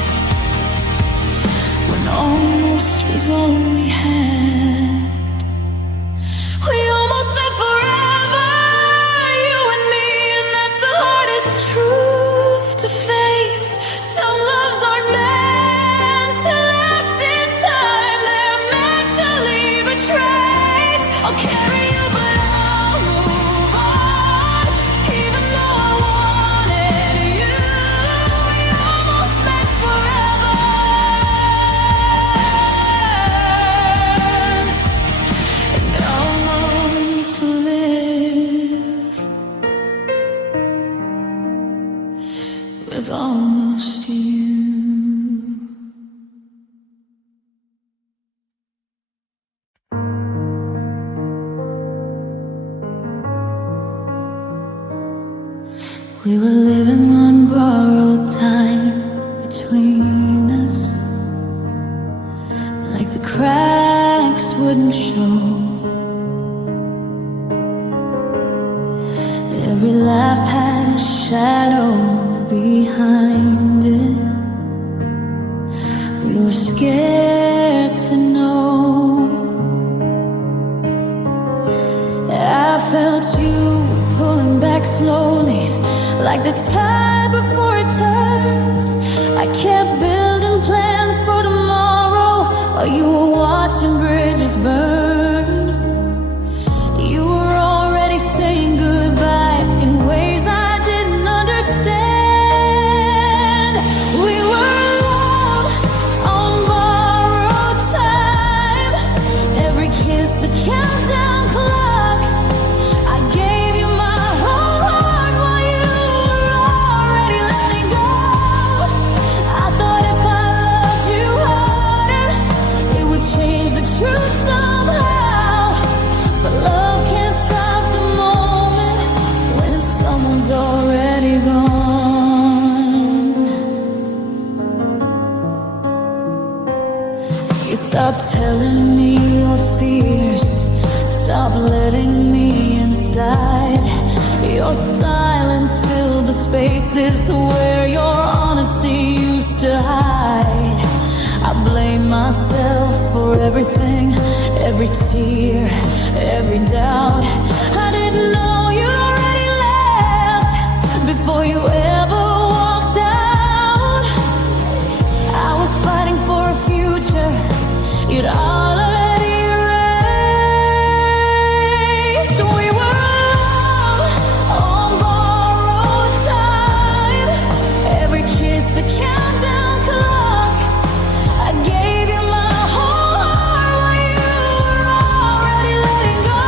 when almost was all we had. We almost met forever, you and me, and that's the hardest truth to face. Some loves aren't meant to last in time, they're meant to leave a trace. I'll carry you, but I'll move on, even though I wanted you. We almost met forever, and now I want to live with almost you. We were living on borrowed time between us, like the cracks wouldn't show. Every laugh had a shadow behind it. We were scared to know. I felt you pulling back slowly, like the tide before it turns. I kept building plans for tomorrow while you were watching bridges burn. You were already saying goodbye in ways I didn't understand. We were alone on borrowed time, every kiss a countdown clock. I gave you my whole heart while you were already letting go. I thought if I loved you harder, it would change the truth somehow. But love can't stop the moment when someone's already gone. You stopped telling me your fears, stop letting me inside. Your silence filled the spaces where your honesty used to hide. I blame myself for everything, every tear, every doubt. I didn't know you'd already left before you ever walked out. I was fighting for a future you'd already erased. We were alone on borrowed time, every kiss a countdown clock. I gave you my whole heart while you were already letting go.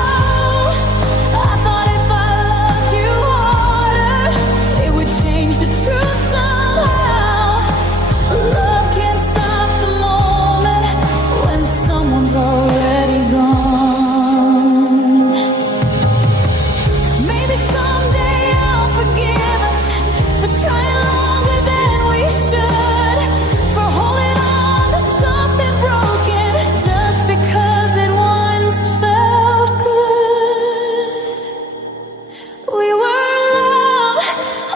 I thought if I loved you harder, it would change the truth somehow. Love can't stop the moment when someone's already gone. Maybe someday I'll forgive us for trying longer than we should, for holding on to something broken just because it once felt good. We were alone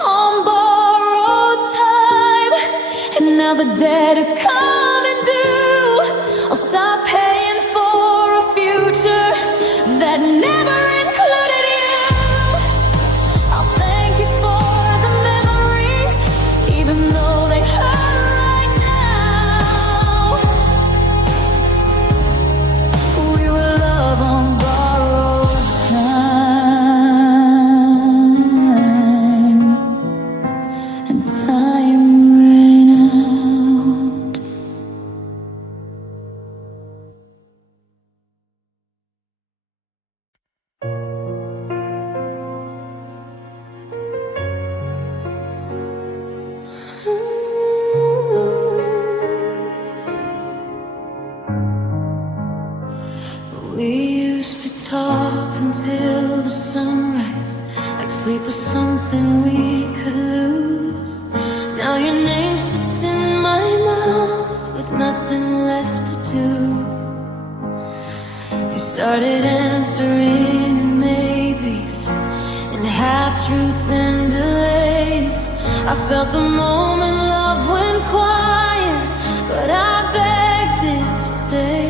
on borrowed time, and now the debt is coming due. I'll stop paying for a future that never included you. I'll thank you for the memories, even though they hurt right now. We were love on borrowed time, and time ran out. We used to talk until the sunrise, like sleep was something we could lose. Now your name sits in my mouth with nothing left to do. You started answering in maybes and half-truths and delays. I felt the moment love went quiet, but I begged it to stay.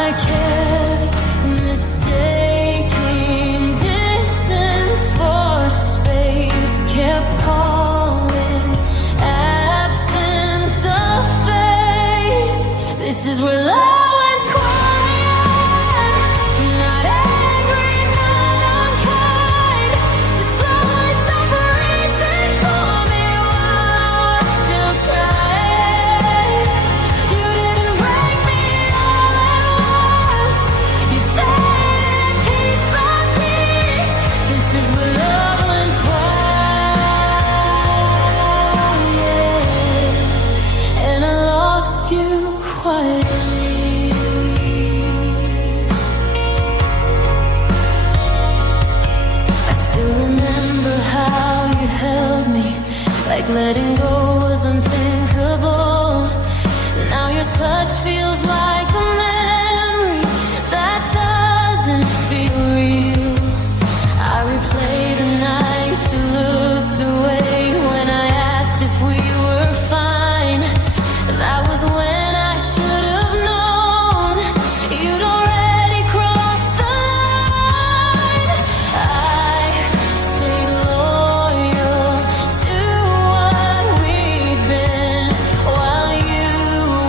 I kept mistaking distance for space, kept calling absence a phase. This is where love went quiet, not angry, not unkind, just slowly stopped reaching for me while I was still trying. You didn't break me all at once, you faded piece by piece. This is where love went quiet, and I lost you quietly. I still remember how you held me, like letting go was unthinkable. Now your touch feels like a memory that doesn't feel real. I replay the night you looked away when I asked if we were fine. That was when I should have known you'd already crossed the line. I stayed loyal to what we'd been, while you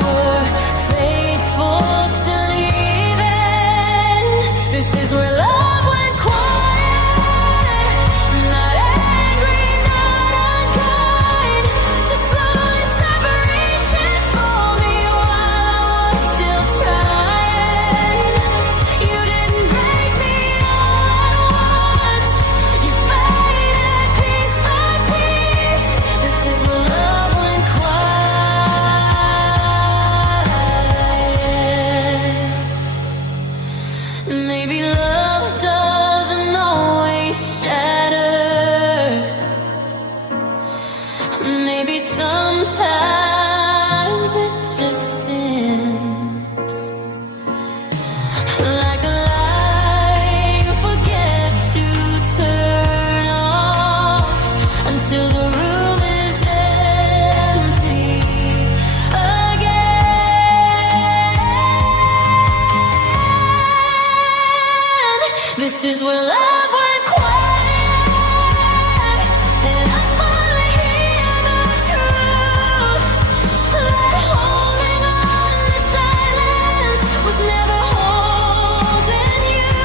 were faithful to leaving. This is where love went quiet, not angry, not unkind, just slowly stopped reaching for me while I was still trying. You didn't break me all at once, you faded piece by piece. This is where love went quiet. Maybe love doesn't always shatter. Maybe sometimes it just ends. Like a light you forget to turn off until the room is empty again. This is where love went quiet, and I finally hear the truth. That holding on to silence was never holding you.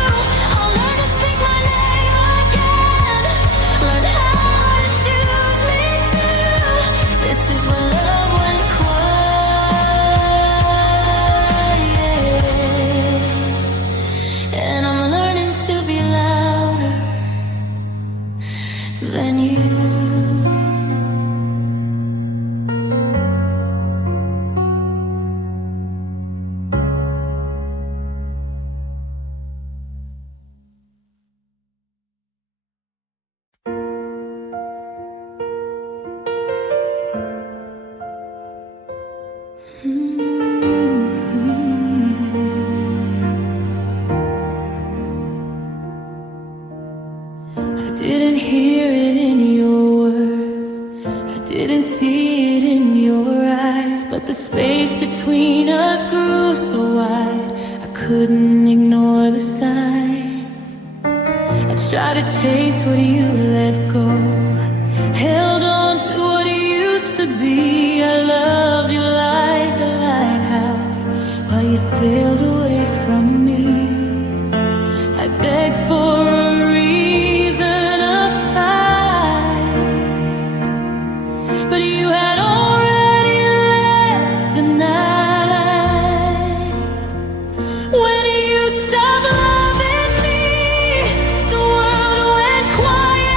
I'll learn to speak my name again, learn how to choose me too. This is where love went quiet, and I'm learning to be louder than you. I didn't hear it in your words, I didn't see it in your eyes, but the space between us grew so wide, I couldn't ignore the signs. I tried to chase what you let go, held on to what used to be. I loved you like a lighthouse while you sailed away from me. I begged for a reason to fight, but you had already left the night. When you stopped loving me, the world went quiet.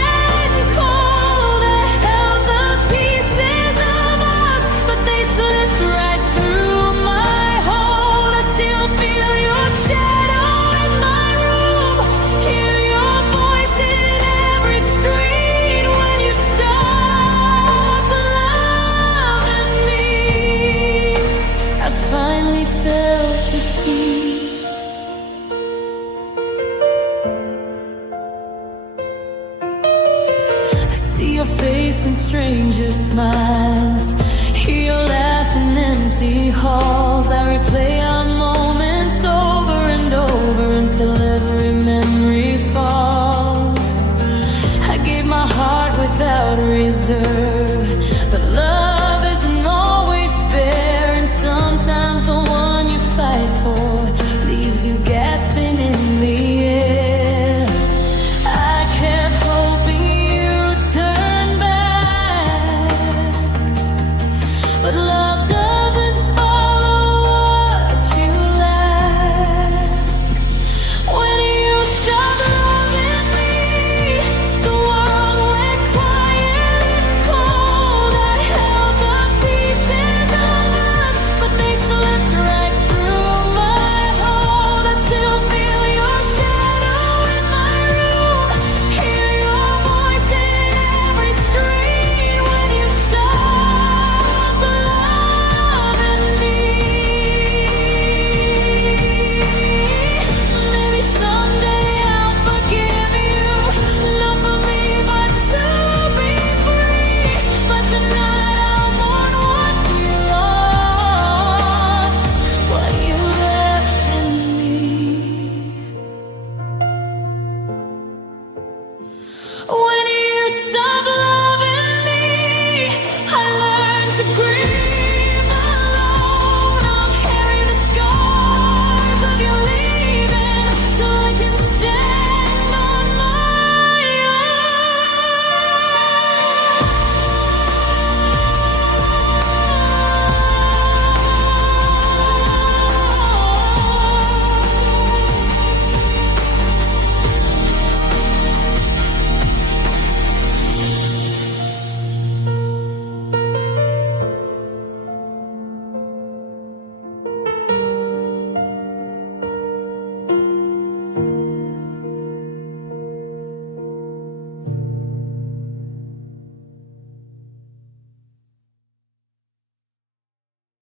See your face in stranger smiles, hear your laugh in empty halls. I replay our moments over and over until every memory falls. I gave my heart without reserve, but love